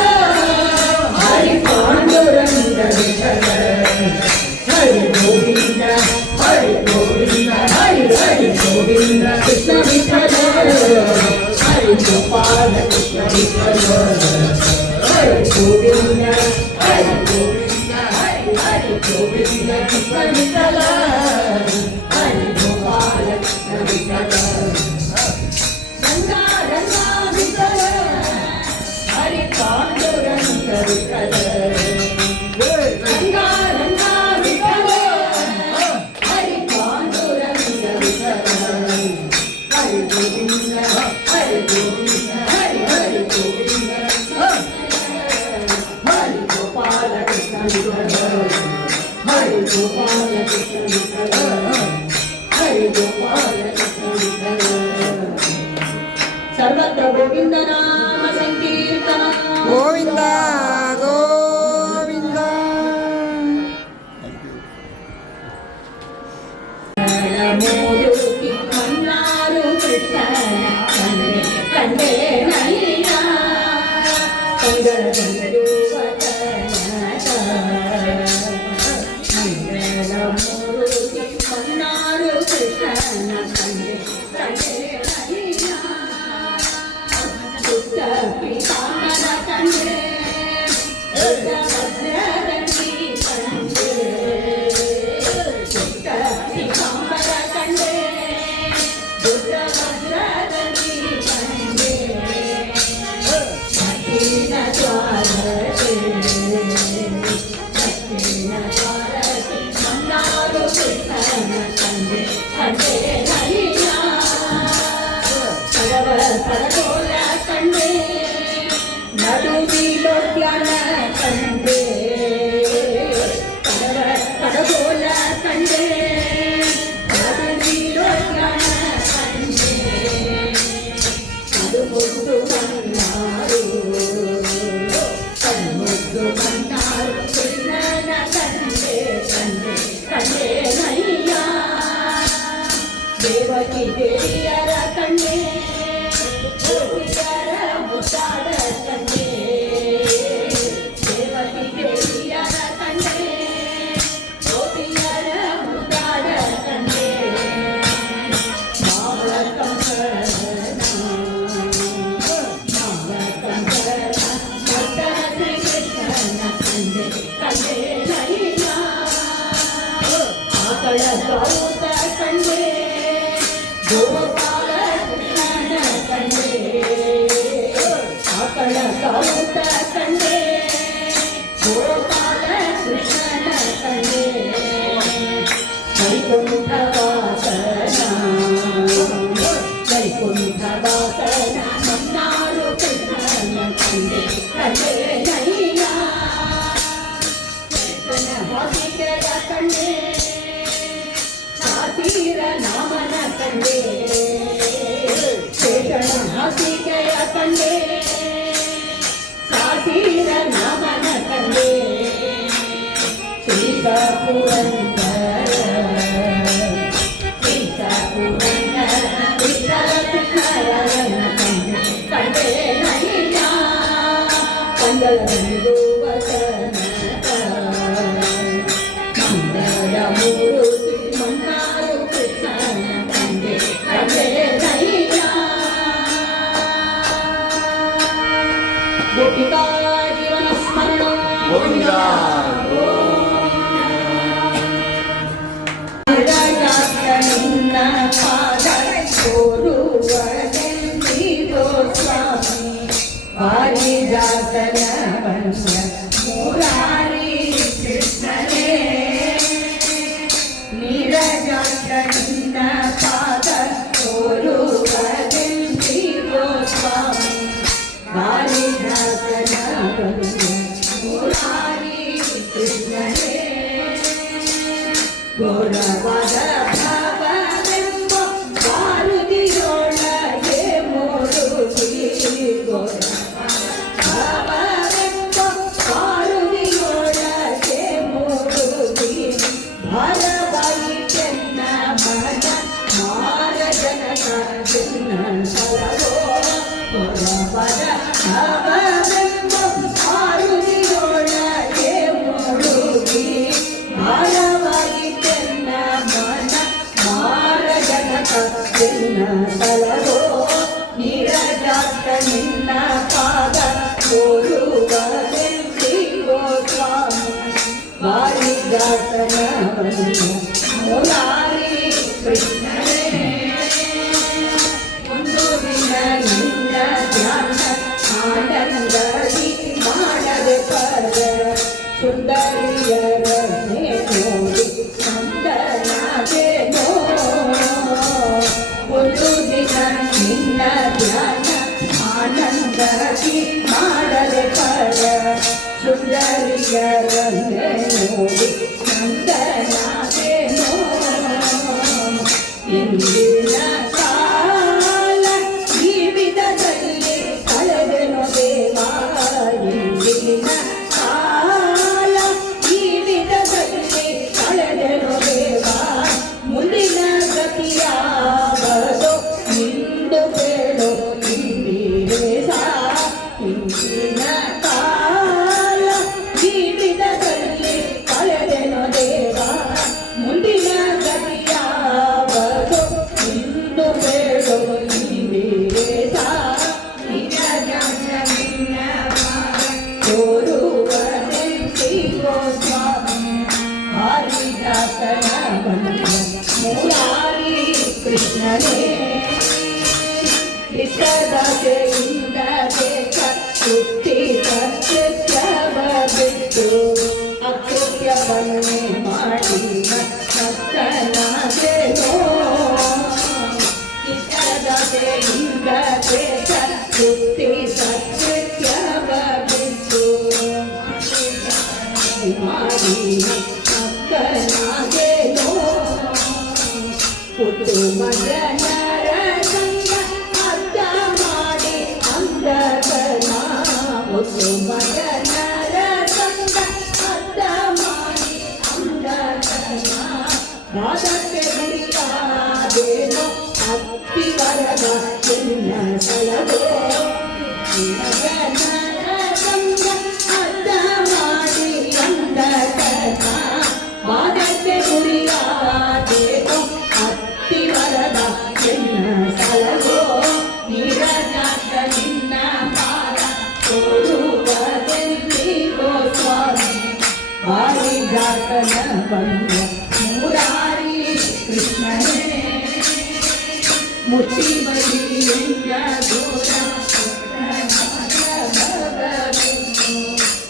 ಹರಿ ಪಾಂಡುರಂಗ ವಿಠಲ ಹರಿ ಗೋವಿಂದ ಹರಿ ಗೋವಿಂದ ಹರಿ ಹರಿ ಗೋವಿಂದ ಕೃಷ್ಣ ವಿಠಲ ಹರಿ ಗೋಪಾಲ ಕೃಷ್ಣ ವಿಠಲ ಹರಿ ಗೋವಿಂದ ಹರಿ ಗೋವಿಂದ ಹರಿ ಹರಿ ಗೋವಿಂದ ಕೃಷ್ಣ ವಿಠಲ ಹರಿ ಗೋಪಾಲ ಕೃಷ್ಣ ವಿಠಲ ರಂಗ ರಂಗ ವಿಠಲ ಹರಿ ಪಾಂಡುರಂಗ ವಿಠಲ ರಂಗ ರಂಗ ವಿಠಲ ಹರಿ ಪಾಂಡುರಂಗ ವಿಠಲ ಹರಿ ಗೋವಿಂದ ಹರಿ ಗೋವಿಂದ ಹರಿ ಹರಿ ಗೋವಿಂದ ಹರಿ ಗೋಪಾಲ ಕೃಷ್ಣ ವಿಠಲ ಹರಿ ಗೋಪಾಲ ಕೃಷ್ಣ ವಿಠಲ ಹರಿ ಗೋಪಾಲ ಕೃಷ್ಣ ವಿಠಲ ಸರ್ವತ್ರ ಗೋವಿಂದ ನಾಮ ಸಂಕೀರ್ತನ ಗೋವಿಂದ ಗೋವಿಂದ. ಮೂರುತಿ ಮನ್ನಾರು ಕೃಷ್ಣನ ಕಂಡೆ ಕಂಡೆ ನಯ್ಯ ಕಂಗಳ ಮಂಗಳ ಮೂರುತಿ ಮನ್ನಾರು ಕೃಷ್ಣನ ಕಂಡೆ ಕಂಡೆ ನಯ್ಯ ದುಷ್ಟ ಪಿತಾಮರ ಕಂಡೆ ದುಷ್ಟ ಭದ್ರರಂಗಿ ಕಂಡೆ ದುಷ್ಟ ಪಿತಾಮರ ಕಂಡೆ ದುಷ್ಟ ಭದ್ರರಂಗಿ ಕಂಡೆ ದಕ್ಷಿಣ ದ್ವಾರಕ್ಕೆ ದಕ್ಷಿಣ ದ್ವಾರಕ್ಕೆ ಮನ್ನಾರು ಕೃಷ್ಣನ ಕಂಡೆ ಕಂಡೆ ನಯ್ಯ ಪರಗೋಲ ಕಂಡೆ ನಡುವಿಲೋದ್ಯಾನ ಕಂಡೆ ಪರಗೋಲ ಕಂಡೆ ನಡುವಿಲೋದ್ಯಾನ ಕಂಡೆ ಅದು ಮುದ್ದು ಮನ್ನಾರು ಕಣ್ಮುದ್ದು ಮನ್ನಾರು ಕೃಷ್ಣನ ಕಂಡೆ ಕಂಡೆ ಕಂಡೆ ನಯ್ಯ ದೇವಕಿ ದೇವಿಯರ ಕಂಡೆ ಗೋಪಿಯರ ಮುದ್ದಾಡ ಕಂಡೆ ದೇವಕಿ ದೇವಿಯರ ಕಂಡೆ ಗೋಪಿಯರ ಮುದ್ದಾಡ ಕಂಡೆ ಮಾವ ಕಂಕಣ ಭಕ್ತ ಶ್ರೀ ಕೃಷ್ಣನ ಕಂಡೆ ಕಂಡೆ ನಯ್ಯ ಆಕಳ ಗೌತ ಕಂಡೆ ಗೋಪಾಲ ಕೃಷ್ಣನ ಕಂಡೆ ಆಕಳ ಗೌತ ಕಂಡೆ ಗೋಪಾಲ ಕೃಷ್ಣನ ಕಂಡೆ ವೈಕುಂಠ ವಾಸನ ವೈಕುಂಠ ವಾಸನ ಮನ್ನಾರು ಕೃಷ್ಣನ ಕಂಡೆ ಕಂಡೆ ನಯ್ಯ ಕೃಷ್ಣನ ಹಾಸಿಗೆಯ ಕಂಡೆ ಹಾಸಿರ ನಾಮನ ಕಂಡೆ ಶೇಷಣ ಹಾಸಿಗೆಯ ಕಂಡೆ ಸಾಸಿರ ನಾಮನ ಕಂಡೆ ಶ್ರೀಕ ಪುರಂದರ ಶ್ರೀಕ ಪುರಂದರ ವಿಠಲ ಕೃಷ್ಣರನ ಕಂಡೆ ಕಂಡೆ ನಯ್ಯ ಕಂದಲಂದು ವಸನ ಮಂಗಳ ಮೂರುತಿ ಮನ್ನಾರು ಕೃಷ್ಣನ ಕಂಡೆ ಕಂಡೆ ನಯ್ಯ ಗೋಪಿಕಾ ಜೀವನ ಸ್ಮರಣ ಗೋವಿಂದ ನಿನ್ನ ಪಾದ ಕೋರುವದೆಂದಿರೋ ಸ್ವಾಮಿ ಪಾರಿಜಾತನ ಬಂದ ಮುರಾರಿ ಕೃಷ್ಣನೇ ನೀರಜಾತ ನಿನ್ನ ಪಾದ ಕೋರುವದೆಂದಿರೋ ಸ್ವಾಮಿ ಪಾರಿಜಾತನ ಬಂದ ಮುರಾರಿ ಕೃಷ್ಣನೇ ಘೋರವಾದ ಭಾವವೆಂಬ ಮಾರುತಿಯೊಳಗೆ ಮೂರುತಿ ಘೋರವಾದ ಭಾವವೆಂಬ ಪದ ಭಾವವೆಂಬ ಆರುತಿಯೊಳಗೆ ಮುಳುಗಿ ಭಾರವಾಗಿ ಚೆನ್ನ ಮನ ಮಾರ ಜನಕ ಚೆನ್ನ ಸಲವೋ ನೀರಜಾತ ನಿನ್ನ ಪಾದ ತೋರುವದೆಂದಿಗೋ ಸ್ವಾಮಿ ವಾರಿದಾಸನ ಮುರಾರಿ ಕೃಷ್ಣನೇ ಒಂದು ದಿನ ನಿನ್ನ ಧ್ಯಾನ ಆನಂದದಿ ಮಾಡದೆ ಪದ ಸುಂದರಿಯರನ್ನೇ ನೋಡಿ ಸಂದನಾದೇನೋ ಒಂದು ದಿನ ನಿನ್ನ ಧ್ಯಾನ ಆನಂದದಿ ಮಾಡದೆ ಪದ ಸುಂದರಿಯರನ್ನೇ ನೋಡಿ ಸಂದನಾದೇನೋ ಇಂದಿನ ಕಾಲ ಜೀವಿತದಲ್ಲಿ ಕಳೆದೆನೋ ದೇವಾ ಇಂದಿನ ಕಾಲ ಜೀವಿತದಲ್ಲಿ ಕಳೆದೆನೋ ದೇವಾ ಮುಂದಿನ ಗತಿಯಾಗದು ನಿಂದು ಕೇಳು ಇಂದಿರೇಸ ಇಂದಿನ ಕಾಲ ಜೀವಿತದಲ್ಲಿ ಕಳೆದೆನೋ ದೇವಾ ಮುಂದಿನ ಗತಿಯಾಗದು ನಿಂದು ಕೇಳು ಇಂದಿರೇಸ ನಿಜ ಜ್ಞಾನ ನಿನ್ನ ತೋರುವದೆಂದಿಗೋ ಸ್ವಾಮಿ ಹರಿದಾಸನ ಬಂದ ಮುರಾರಿ ಕೃಷ್ಣನೇ ಇಷ್ಟದಾಸೆಯಿಂದ ದೇಶ ಹುಟ್ಟಿ ಸತ್ಯವ ಬಿಟ್ಟು ಅಕೃತ್ಯವನ್ನೇ ಮಾಡಿ ಸತ್ತನಾದೇನೋ ಇಷ್ಟದಾಸೆಯಿಂದ ದೇಶ ಹುಟ್ಟಿ ಸತ್ಯವ ಬಿಟ್ಟು ಮಾಡಿ ಸತ್ತನಾದೇನೋ ಕುಟುಂಬ ಜನರ ಸಂಗ ಅರ್ಥ ಮಾಡಿ ಅಂಧಕನ ಕುಟುಂಬ ಜನರ ಸಂಗ ಅರ್ಥ ಮಾಡಿ ಅಂಧಕನ ವಾದಕ್ಕೆ ಗುರಿಯಾದೇನೋ ಅತ್ತಿ ವರದ ಚಿನ್ನ ಸಲವೋ ಜನರ ಸಂಗ ಅರ್ಥ ಮಾಡಿ ಅಂಧಕನ ವಾದಕ್ಕೆ ಗುರಿಯಾದೇನೋ ಅತ್ತಿ ವರದ ಚಿನ್ನ ಸಲವೋ ನೀರಜಾತ ನಿನ್ನ ಪಾದ ತೋರುವದೆಂದಿಗೋ ಸ್ವಾಮಿ ವಾರಿದಾಸನ ಬಂದ ಮುರಾರಿ ಕೃಷ್ಣನೇ ಮುಟ್ಟಿ ಬಲಿಯಿಂದ ದೂರ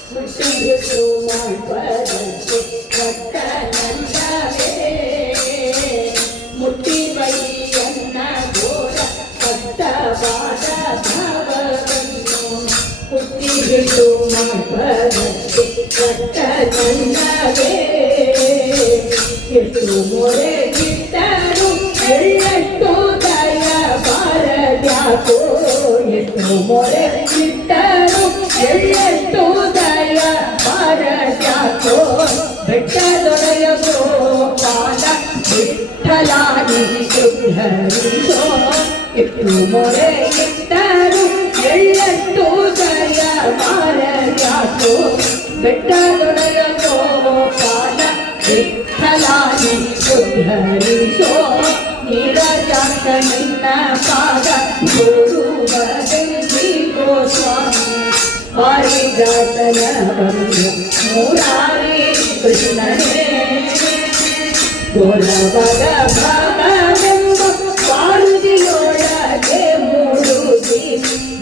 ಹುಟ್ಟಿರುತ್ತು ಮಾಡ್ಬರಕ್ಕೆ ಒಟ್ಟನಂದವೇ ಮುಟ್ಟಿ ಬಲಿಯನ್ನ ಘೋರ ಕಟ್ಟವಾದ ಭಾವವನ್ನು ಹುಟ್ಟಿರುತ್ತು ಮಾಡ್ಬರಕ್ಕೆ ಒಟ್ಟನಂದವೇ ಎಷ್ಟು ಮೊರೆ ಗಿಟ್ಟರು ಎಳ್ಳಷ್ಟು ದಯ ಬಾರದ್ಯಾಕೋ ಎಷ್ಟು ಮೊರೆ ಗಿಟ್ಟರು ಎಳ್ಳಷ್ಟು ದಯ ಬಾರದ್ಯಾಕೋ ಬೆಟ್ಟದೊಡೆಯ ಗೋಪಾಲ ವಿಠಲಾನಿ ಸುಧರಿಸೋ ಎಷ್ಟು ಮೊರೆ ಗಿಟ್ಟರು ಎಳ್ಳಷ್ಟು ದಯ ಬಾರದ್ಯಾಕೋ ಬೆಟ್ಟದೊಡೆಯ ಗೋಪಾಲ ವಿಠಲಾನಿ ಸುಧರಿಸೋ ನೀರಜಾತ ನಿನ್ನ ಪಾದ ತೋರುವದೆಂದಿಗೋ ಸ್ವಾಮಿ ವಾರಿದಾಸನ ಬಂದ ಮುರಾರಿ ಕೃಷ್ಣನೇ ಗೋಲವದ ಭಾಗವೆಂಬ ವಾರುದಿಯೊಳಗೆ ಮೂಡುಗಿ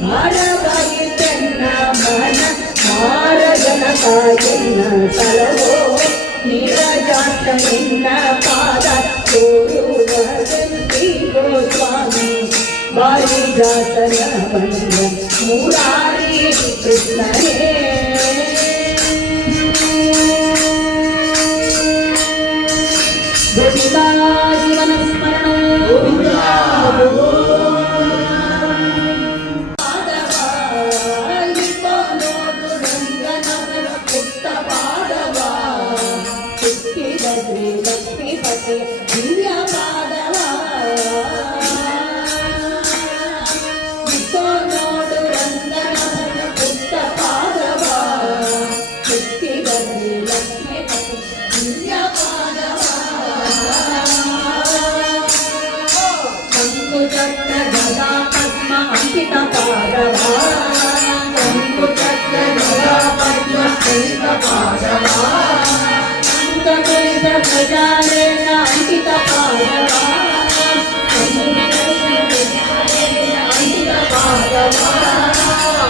ಭಾರವಾಗಿ ಚೆನ್ನ ಮನ ಮಾರ ಜನಕ ಎನ್ನ ಸಲವೋ ನೀರಜಾತ ನಿನ್ನ ಪಾದ ತೋರುವದೆಂದಿಗೋ ಸ್ವಾಮಿ ವಾರಿದಾಸನ ಬಂದ ಮುರಾರಿ ಕೃಷ್ಣನೇ ಗೋವಿಂದ ಜೀವನ ಸ್ಮರಣ ಲಕ್ಷ್ಮೀಪತಿ ದಿವ್ಯ ಪಾದವ ನೋಡ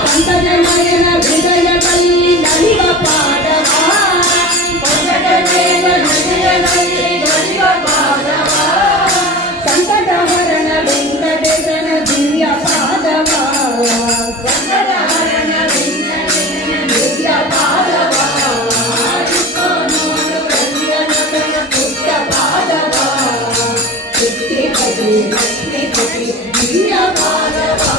ಸಂತನಯನ ಹೃದಯದಲ್ಲಿ ನಲಿವ ಪಾದವಾ ಸಂಕಟಹರಣ ವೆಂಕಟೇಶನ ದಿವ್ಯ ಪಾದವಾ ದಿವ್ಯ ಪಾದವಾ ಪುಟ್ಟ ಪಾದವಾ ಲಕ್ಷ್ಮೀಪತಿ ದಿವ್ಯ ಪಾದವಾ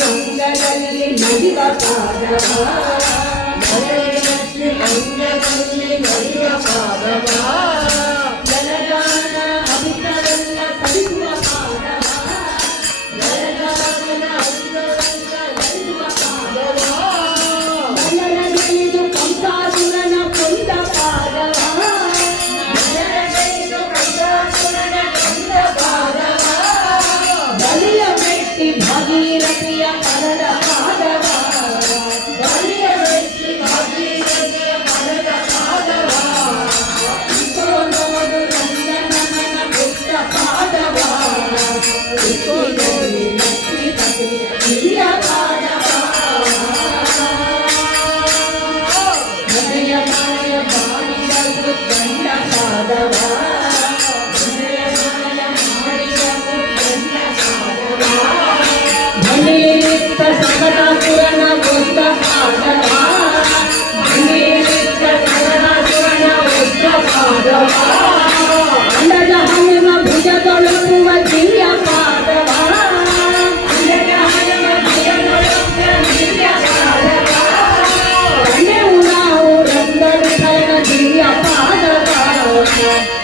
ಅಂಗದಲ್ಲಿ ನಲಿವ ಪಾದವಾ ಅಂಗದಲ್ಲಿ ನಡೆಯುವ ಪಾದವಾ ಜಲಗಾನ ಅಭಿಷೇಕವೆಲ್ಲ ಸರಿಸುವ ಪಾದವಾ ಜಲಗಾನ ಅಭಿಷೇಕವೆಲ್ಲ ನಡೆಯುವ ಪಾದವಾ ಬಲ್ಲರಗೈದು ಕಂಸಾಸುರನ ಕೊಂದ ಪಾದವಾ ಬಲ್ಲರಗೈದು ಕಂಸಾಸುರನ ಕೊಂದ ಪಾದವಾ ಬಲಿಯ ಮೆಟ್ಟಿ ಭಾಗೀರಥಿಯ ಕರದ ಪಾದವಾ ಬಲಿಯ ಮೆಟ್ಟಿ ಭಾಗೀರಥಿಯ ಕರದ ಪಾದವಾ ನೋಡು ರಂಗನನ ಪುಟ್ಟ ಪಾದವಾ ಲಕ್ಷ್ಮೀಪತಿ ದಿವ್ಯ ಪಾದವಾ ಮನೆಯ ಮನೆಯ ಮಾಡಿದ ಗಂಡ ಪಾದವಾ ಧನಿಲಿಪ್ತ ಸಕಟಾಸುರನ ಕೊಂದ ಪಾದವಾ ಧನಿಲಿಪ್ತ ಸಕಟಾಸುರನ ಕೊಂದ ಪಾದವಾ ಅಂಡಜ ಹನುಮ ಭುಜ ತೊಳಪುವ ದಿವ್ಯ ಪಾದವಾ ಅಂಡಜ ಹನುಮ ಭುಜ ತೊಳಪುವ ದಿವ್ಯ ಪಾದವಾ ಕಂಡೆವು ನಾವು ರಂಗವಿಠಲನ ದಿವ್ಯ ಪಾದವಾ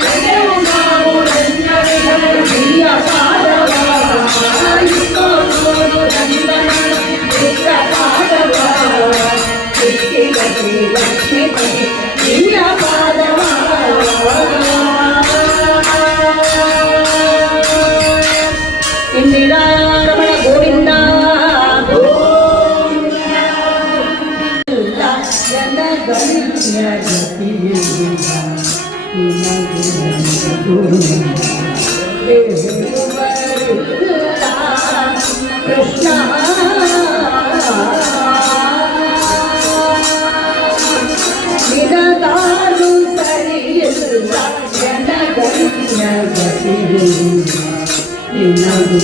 ಕಂಡೆವು ನಾವು ರಂಗವಿಠಲನ ದಿವ್ಯ ಪಾದವಾ ನೋಡು ರಂಗನ ಪುಟ್ಟ ಪಾದವಾ ಲಕ್ಷ್ಮೀಪತಿ ದಿವ್ಯ ಪಾದವಾ ಇಂದಿರಾರಮಣ ಗೋವಿಂದ ಕೃಷ್ಣ ನಿನಗಾರು ಸರಿಯಿಲ್ಲ ಜನಗಣ್ಯ ಗತಿಯಿಲ್ಲ ನಿನಗೂ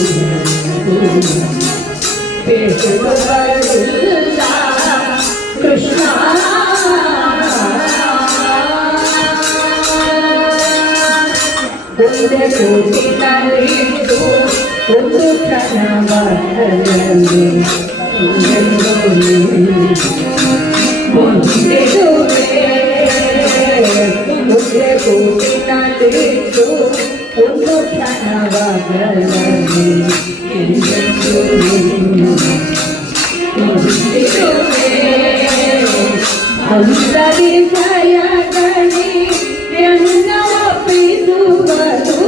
ಬೇಡುವರಿಲ್ಲ ಕೃಷ್ಣ ಒಂದೇ ಕೋಟಿನಲ್ಲಿದ್ದು ಒಂದು ಕ್ಷಣವಾಗಲಿ ಮುಂದಿಡುವೆ ಒಂದೇ ಕೋಟಿನಲ್ಲಿದ್ದು ಒಂದು ಕ್ಷಣವಾಗಲಿ ಮುಂದಿಡುವೆ ಅಂತರಿಸಯಗಣಿ ಎನ್ನ ಒಪ್ಪಿಸುವರು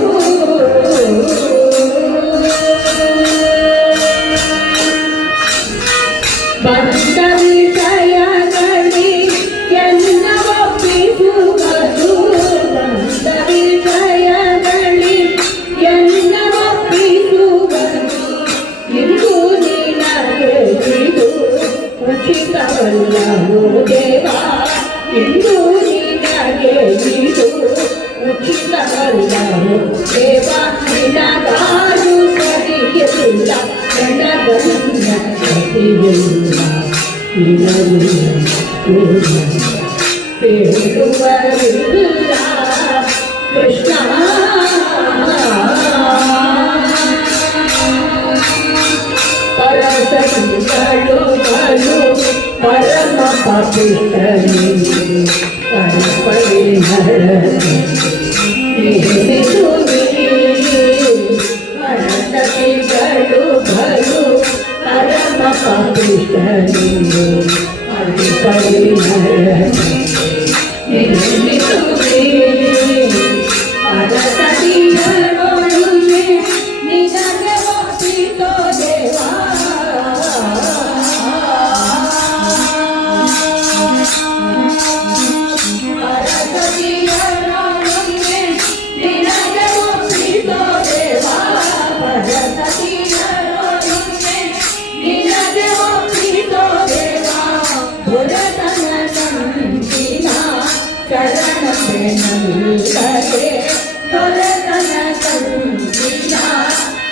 ಬಂದ ವಿಷಯಗಣಿ ಎನ್ನ ಒಪ್ಪಿಸುವರು ಬಂದ ವಿಷಯಗಣಿ ಎನ್ನ ಒಪ್ಪಿಸುವರು ಇಂದು ನಿನಗೆ ಇದು ಉಚಿತವಲ್ಲವೋ ದೇವಾ ಇಂದು ನಿನಗೆ ಇದು ಉಚಿತವಲ್ಲವೋ ದೇವಾ ನಿನಗಾರು ಸರಿಯಿಲ್ಲ ನನಗನ್ನ ಗತಿಯಿಲ್ಲ ನಿನಗೂ ಬೇಡುವರಿಲ್ಲ ಕೃಷ್ಣ ಪರಸಂಗಳು ಬಲು ಪರಮ ಪಾಪಿಷ್ಟರು ಪರಸತಿಗಳು ಬಲು ಪರಮ ಪಾಪಿಷ್ಟರು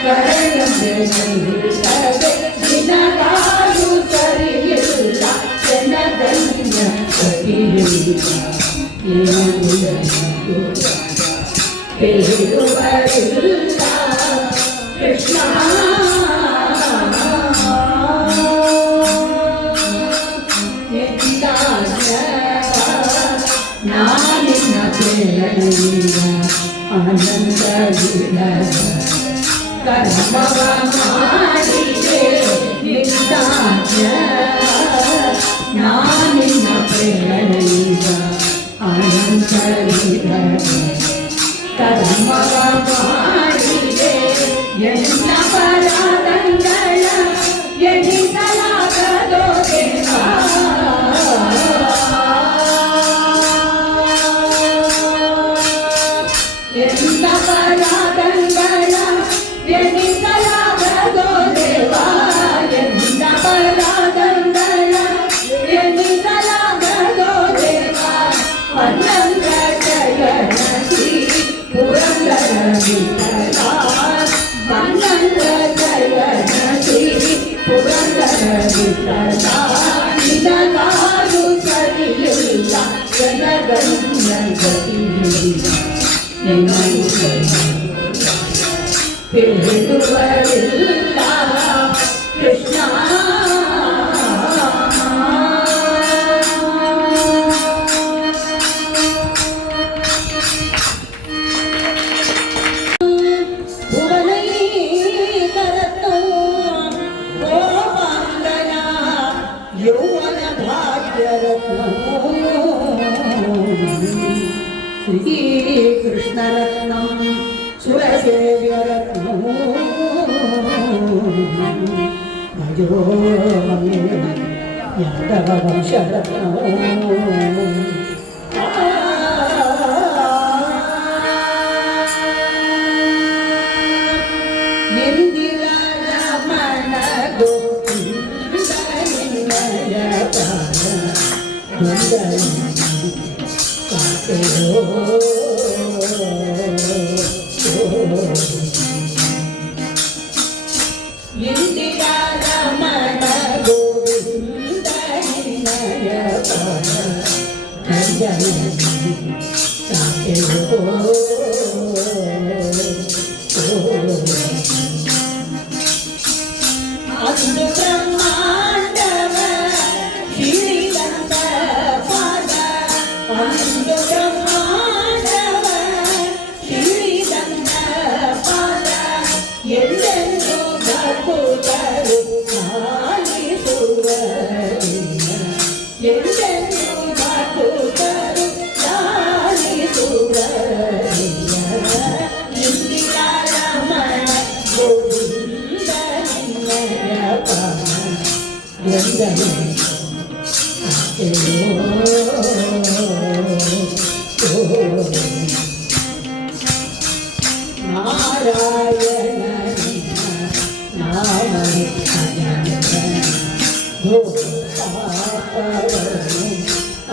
ಕರೆಯದೆ ನಿಲ್ಲದೆ ನಿನಗಾರು ಸರಿಯಿಲ್ಲ ಜನಗಣ್ಯ ಸರಿಯಿಲ್ಲ ಹೇಳುವರಿಲ್ಲ ಕೃಷ್ಣ ನಾನಿನ್ನ ಕೇಳಿದ ಆನಂದವಿಲ್ಲ ಕರ್ಮವ ಮಾಡಿದೆ ನಿಂದಾಜ್ಞ ನಾನಿನ್ನ ಕೇಳಿದ ಆನಂದವಿಲ್ಲ ಕರ್ಮವ ಮಾಡಿದೆ ಎಲ್ಲ ಪರಾಧಗಳ ಎಣಿಸಲಾಗದೋ ದೇವಾ ಎಲ್ಲ ಪರಾಧಗಳ ಎಣಿಸಲಾಗದೋ ದೇವಾ ಎಲ್ಲ ಪರಾಧಗಳ ಎಣಿಸಲಾಗದೋ ದೇವಾ ಅನಂತ ಜಯನದಿ ಪುರಂದರ ವಿಠಲ ಅನಂತ ಜಯನದಿ ಪುರಂದರ ವಿಠಲ ನಿನಗಾರು ಸರಿಯಿಲ್ಲ ಜನಗಣ್ಯ ಗತಿಯಿಲ್ಲ ಹೇಳುವರಿಲ್ಲ ಕೃಷ್ಣ ಭುವನೈಕರತ್ನೋ ಗೋಪಾಂಗನ ಯೌವನ ಭಾಗ್ಯರತ್ನೋ ಶ್ರೀಕೃಷ್ಣರತ್ನಂ ಸುರಸೇವ್ಯರತ್ನೋ ಭಜೋ ಮೇ ಯಾದವ ವಂಶರತ್ನೋ ನಿಂದಿರ ರಮಣ ಗೋವಿಂದ ನಿನ್ನಯ ಪಾದ ಇಂದಿರಾ ರಮಣ ಗೋವಿಂದ ನಿನ್ನಯ ಪಾದ ಅಂದು ಬ್ರಹ್ಮಾಂಡವ ಶ್ರೀಲಂಕ ಪಾದ ಅಂದು ಬ್ರಹ್ಮಾಂಡವ ಶ್ರೀಲಂಕ ಪಾದ ಎಲ್ಲೆಂದು ಭಕ್ತರು ಆಲಿಸುವರಿಲ್ಲ ಎಲ್ಲೆಂದು ಭಕ್ತರು ಆಲಿಸುವರಿಲ್ಲ ಇಂದಿರಾ ರಮಣ ಗೋವಿಂದ ನಿನ್ನಯ ಪಾದ ನಾರಾಯಣ ನಾಮ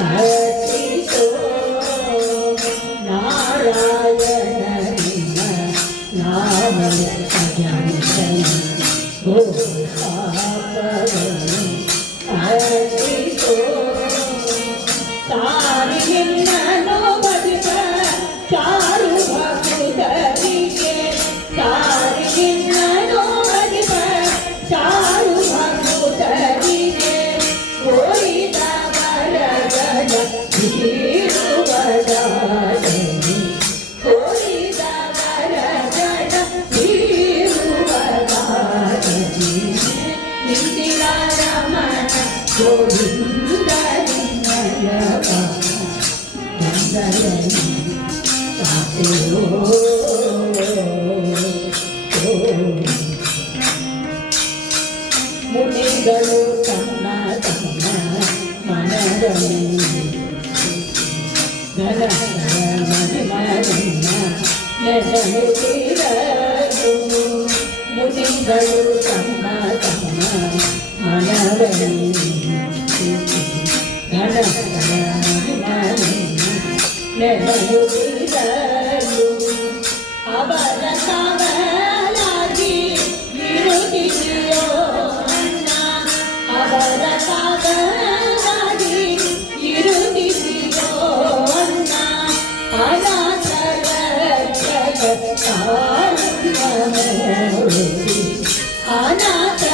ಅರ್ಪಿತೋ ನಾರಾಯಣ ನಾಮ ಅರ್ಪಿತೋ ತಾರಿಗಿನ್ನನು ಬದುಕ ಚಾರು ಭಕ್ತರಿಗೆ ತಾರಿಗಿನ್ನನು ಬದುಕ ಚಾರು ಭಕ್ತರಿಗೆ ಕೋರಿದ ವರಗಳ ಬೀರುವದಾಗಲಿ ಕೋರಿದ ವರಗಳ ಬೀರುವದಾಗಲಿ ಇಂದಿರಾ ರಮಣ ಗೋವಿಂದ ನಿನ್ನಯ ಪಾದ ಮುನಿಗಳು ತಮ್ಮ ತಮ್ಮ ಮನದಲ್ಲಿ ನೆನೆಯುತ್ತಿರಲು ಮುನಿಗಳು ತಮ್ಮ ತಮ್ಮ ಮನದಲ್ಲಿ ನೆನೆಯುತ್ತಿರಲು ಅವರ ಕಾವಲಾಗಿ ಅನಾಥರ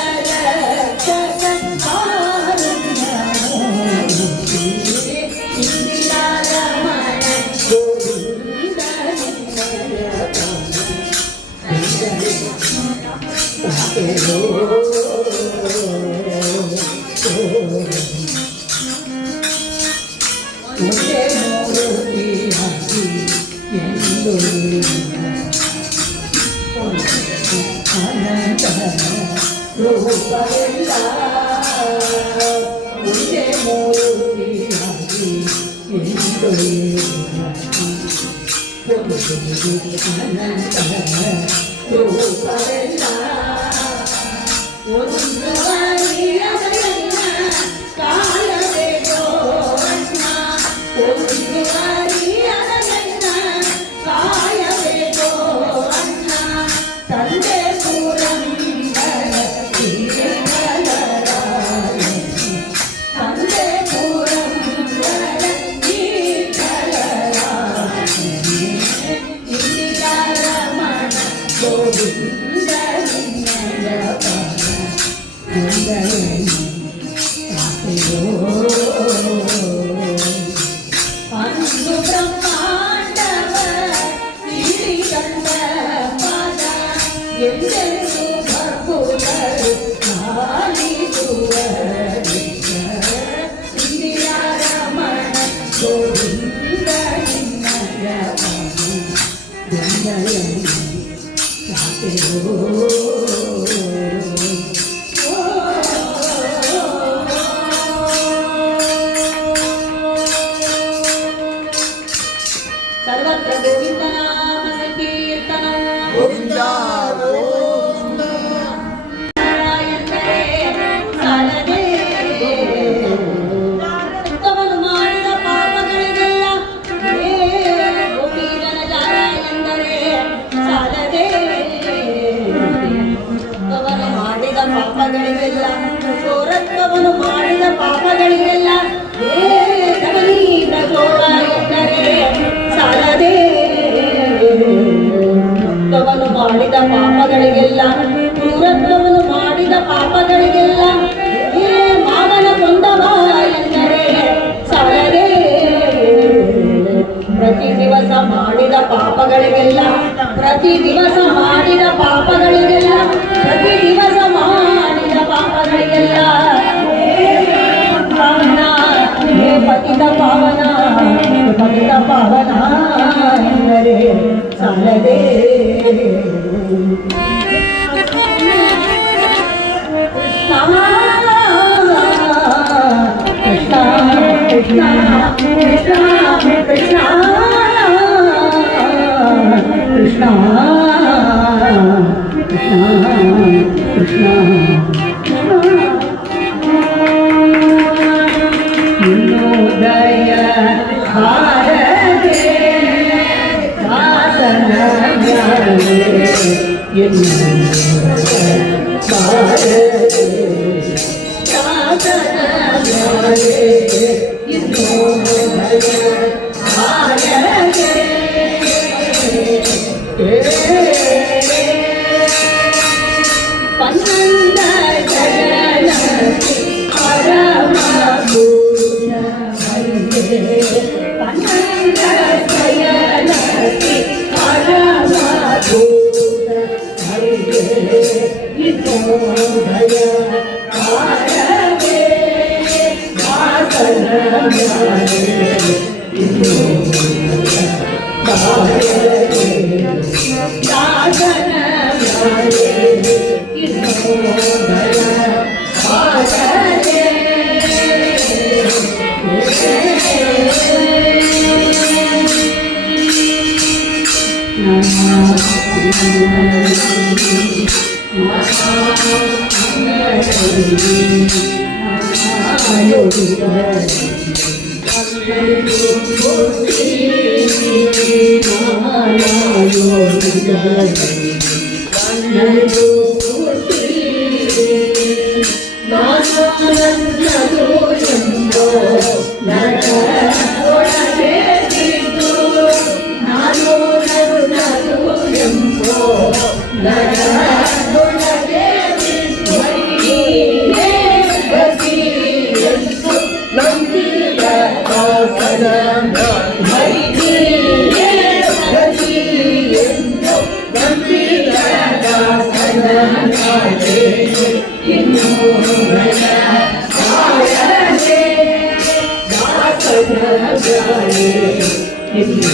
ಸರ್ವತ್ರ ಗೋವಿಂದ ನಾಮ ಸಂಕೀರ್ತನ ಗೋವಿಂದ ಎಂದರೆ ಸಾಲದೆ ಉತ್ತಮನು ಮಾಡಿದ ಪಾಪಗಳಿಗೆಲ್ಲ ಗೋವಿಂದನ ಜಾರ ಎಂದರೆ ಸಾಲದೆ ಉತ್ತಮನು ಮಾಡಿದ ಪಾಪಗಳಿಗೆಲ್ಲ ಚೋರತ್ವವನ್ನು ಮಾಡಿದ ಪಾಪಗಳಿಗೆಲ್ಲ ಪ್ರಜೋಗ ಎಂದರೆ ಸಾಲದೆ ಮುಕ್ತವನ್ನು ಮಾಡಿದ ಪಾಪಗಳಿಗೆಲ್ಲ ಕ್ರೂರತ್ವವನ್ನು ಮಾಡಿದ ಪಾಪಗಳಿಗೆಲ್ಲ ಮಾವನ ಕೊಂದವ ಎಂದರೆ ಸಾಲದೆ ಪ್ರತಿ ದಿವಸ ಮಾಡಿದ ಪಾಪಗಳಿಗೆಲ್ಲ ಪ್ರತಿ ದಿವಸ ಮಾಡಿದ ಪಾಪಗಳಿಗೆಲ್ಲ ಪ್ರತಿ ದಿವಸ ಮಾಡಿದ ಪಾಪಗಳಿಗೆಲ್ಲ ಪಾವನ ಹೇ ಪತಿತ ಪಾವನ ಪತಿತ ಪಾವನ ಎಂದರೆ ಸಾಲದೆ ಕೃಷ್ಣ ಕೃಷ್ಣ ಕೃಷ್ಣ ಕೃಷ್ಣ ಕೃಷ್ಣ ಕೃಷ್ಣ ಕೃಷ್ಣ ದಯ ಭಾರತೆ ದಾಸನ ನಾನು ಮನದೊಳಗೆ ಹರಿಯೇ ಗತಿ ಎಂದು ನಂಬಿದ ದಾಸನ ಹರಿಯೇ ಗತಿ ಎಂದು ನಂಬಿದ ದಾಸನ ಇನ್ನು ಆಯದೆ ದಾಸನ ಜಾಯೆ ಇನ್ನು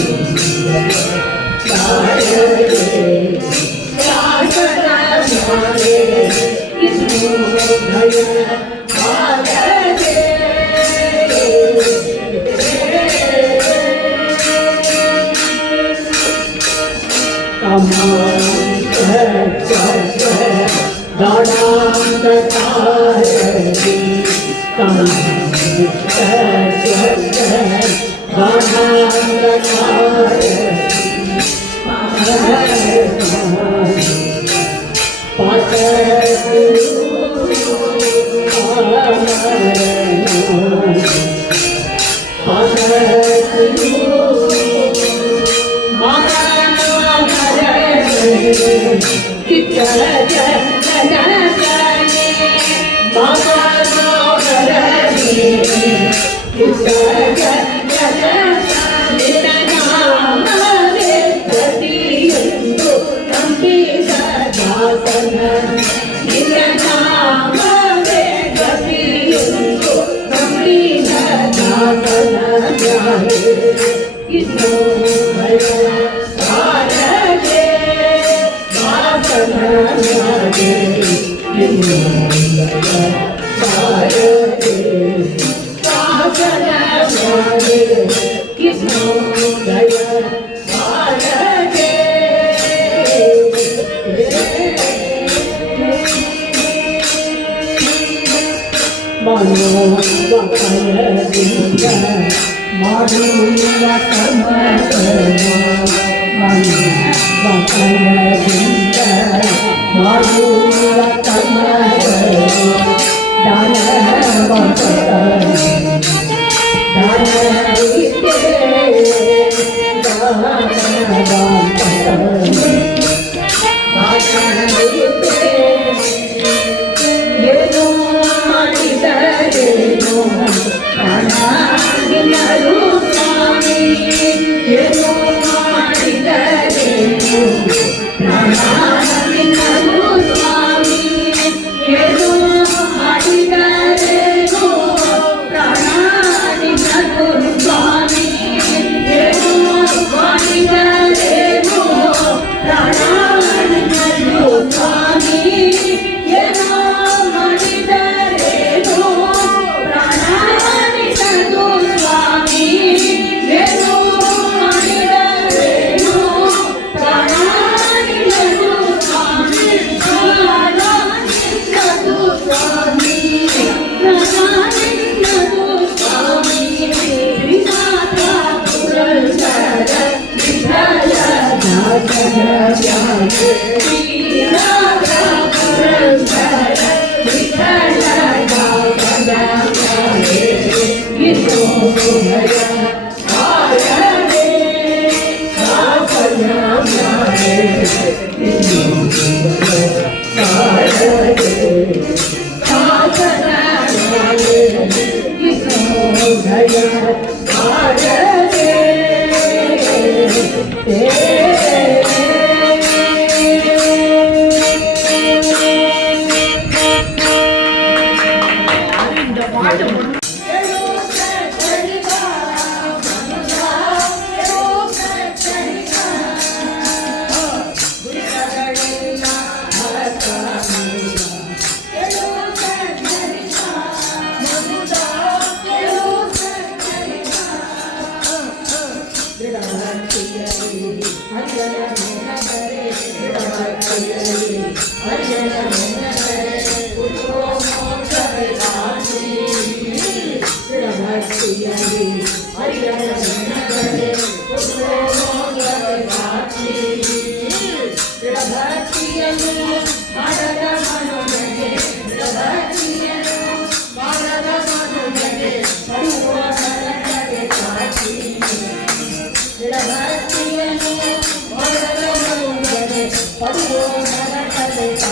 ಪಡುವ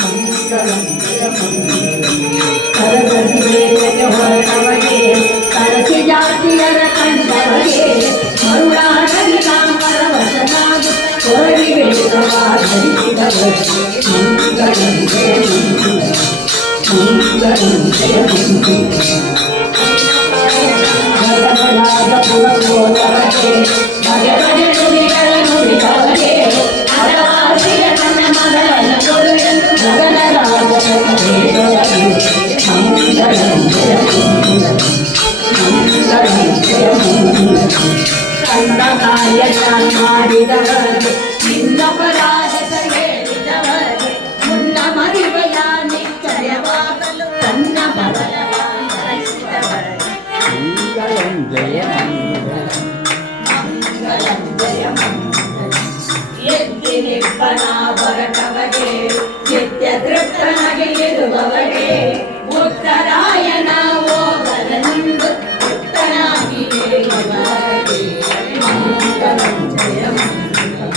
ಮಂಗಳ ಸರಸ್ವತಿಗೆ ಹೊರಟವಗೆ ಸರಸಿ ಜಾತಿಯರ ಕಂಡವಗೆ ಮರುಳಾಡಲಿ ಕಾಮರ ವಶನಾಗಿ ಹೊರಡಿ ವೇದವಾದರಿಸಿದವಗೆ ಮಂಗಳಂ ಜಯ ಮಂಗಳಂ ಜಯ ಭಗವನಾದ ಪುರಗೋದವಗೆ ಬಗೆ ಬಗೆ ನುಡಿಗಳ ನುಡಿದವಗೆ ಅರವಾಸಿಯ ನನ್ನ ಮಗಳನ್ನು ಕೊಡು ಎಂದು ಗಗನರಾಜ ಮಂಗಳಂ ಜಯ ಮಂಗಳಂ ಜಯ ಕಂದಕಾಯ ಮಾಡಿದವರು ನಿನ್ನಪರಾಧ ಹೇಳಿದವರು ಮುನ್ನ ಮರಿವೆಯ ನಿಶ್ಚಯವಾಗಲು ತನ್ನ ಬಲವಾಗಿಸಿದವರು ಮಂಗಳಂ ಜಯ ಮಂಗಳಂ ಜಯ ಎತ್ತಿ ನಿಬ್ಬನ ಹೊರಟವಗೆ ನಿತ್ಯ ತೃಪ್ತನಾಗಿ ಇರುವವಗೆ ಉತ್ತರಾಯಣ ಹೋಗಲೆಂದು ಉತ್ತರಾಗಿ ಇರುವವಗೆ ಮಂಗಳಂ ಜಯ ಮಂಗಳಂ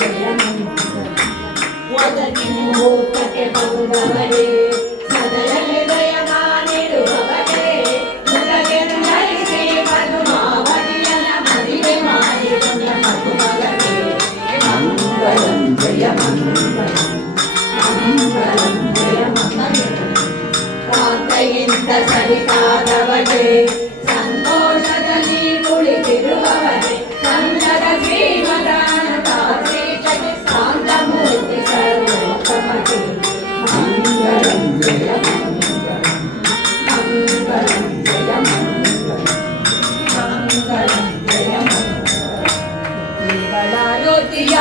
ಜಯ ಒದಗಿ ಮುಹೂರ್ತಕ್ಕೆ ಬಂದವಗೆ ಸದಯ ಹೃದಯ ನಾನಿರುವವಗೆ ಮುದಗೆಂದರಿಸಿ ಮಧುಮಾವತಿಯನ ಮದುವೆ ಮಾಡಿಕೊಂಡ ಮಧುಮಗಗೆ ಮಂಗಳಂ ಜಯ ಮಂಗಳಂ ಮಂಗಳಂ ಜಯ ಮಂಗಳಂ ಕಾಂತೆಯಿಂದ ಸರಿತಾದವಗೆ ಸಂತೋಷದಲ್ಲಿ ಕುಳಿತಿರುವವಗೆ ಸಂದದ ಶ್ರೀಮದಾನತಾತ್ರೀಶಗೆ ಶಾಂತಮೂರ್ತಿ ಸರ್ವೋತ್ತಮಗೆ ಮಂಗಳಂ ಜಯ ಮಂಗಳಂ ಮಂಗಳಂ ಜಯ ಮಂಗಳಂ ಮಂಗಳಂ ಜಯ ಮಂಗಳಂ ಜ್ಯೋತಿಯ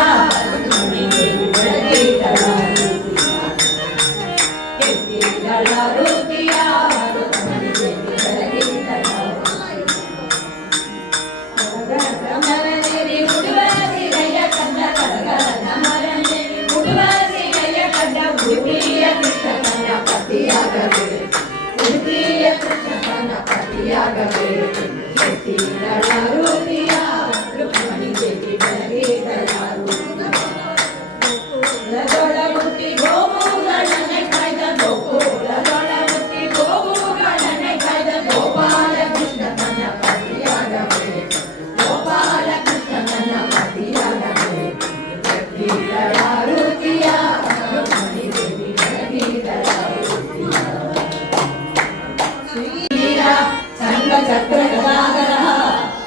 ಚಕ್ರ ಗದಾಧರ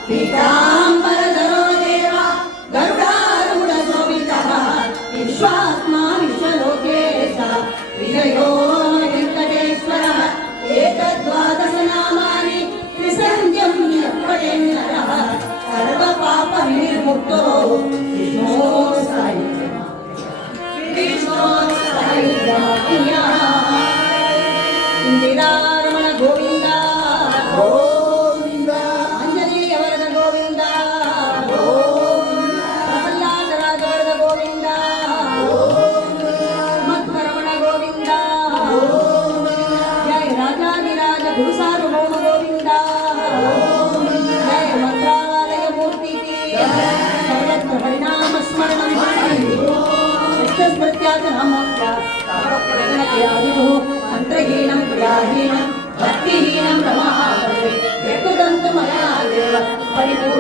ಪೀತಾಂಬರ ಧರೋ ದೇವ ಗರುಡಾರೂಢ ಶೋಭಿತಃ ವಿಶ್ವಾತ್ಮ ವಿಶ್ವಲೋಕೇಶ ವಿಜಯೋ ವೆಂಕಟೇಶ್ವರ ಏತದ್ವಾದಶ ನಾಮಾನಿ ತ್ರಿಸಂಧ್ಯಂ ಯತ್ಪಠೇನ್ನರಃ ಸರ್ವ ಪಾಪ ವಿನಿರ್ಮುಕ್ತೋ ವಿಷ್ಣೋ ಸಾಯಿ ವಿಷ್ಣೋ ಸಾಯಿ ಇಂದಿರಾರಮಣ ಗೋವಿಂದ ಗೋವಿಂದ ಅಂಜನೇಯ ವರದ ಗೋವಿಂದ ಪ್ರಹ್ಲಾದರಾಜ ವರದ ಗೋವಿಂದ ಮಧ್ವರಮಣ ಗೋವಿಂದ ಜಯ ರಾಜಾಧಿರಾಜ ಗುರು ಸಾರ್ವಭೌಮ ಗೋವಿಂದ ಜಯ ಮಂತ್ರಾಲಯ ಮೂರ್ತಿ ಸರ್ವತ್ರ ಪರಿಣಾಮ ಸ್ಮರಣಂ ಸ್ಮೃತ್ಯಾಚ ನಮೋಕ್ತ ಮಂತ್ರಹೀನಂ ಕ್ರಿಯಾಹೀನಂ ಭಕ್ತಿಹೀನಂ ರಮಾಪತೆ ಯಕುದಂತು ಮಯಾ ದೇವ ಪರಿಪೂರ್ಣ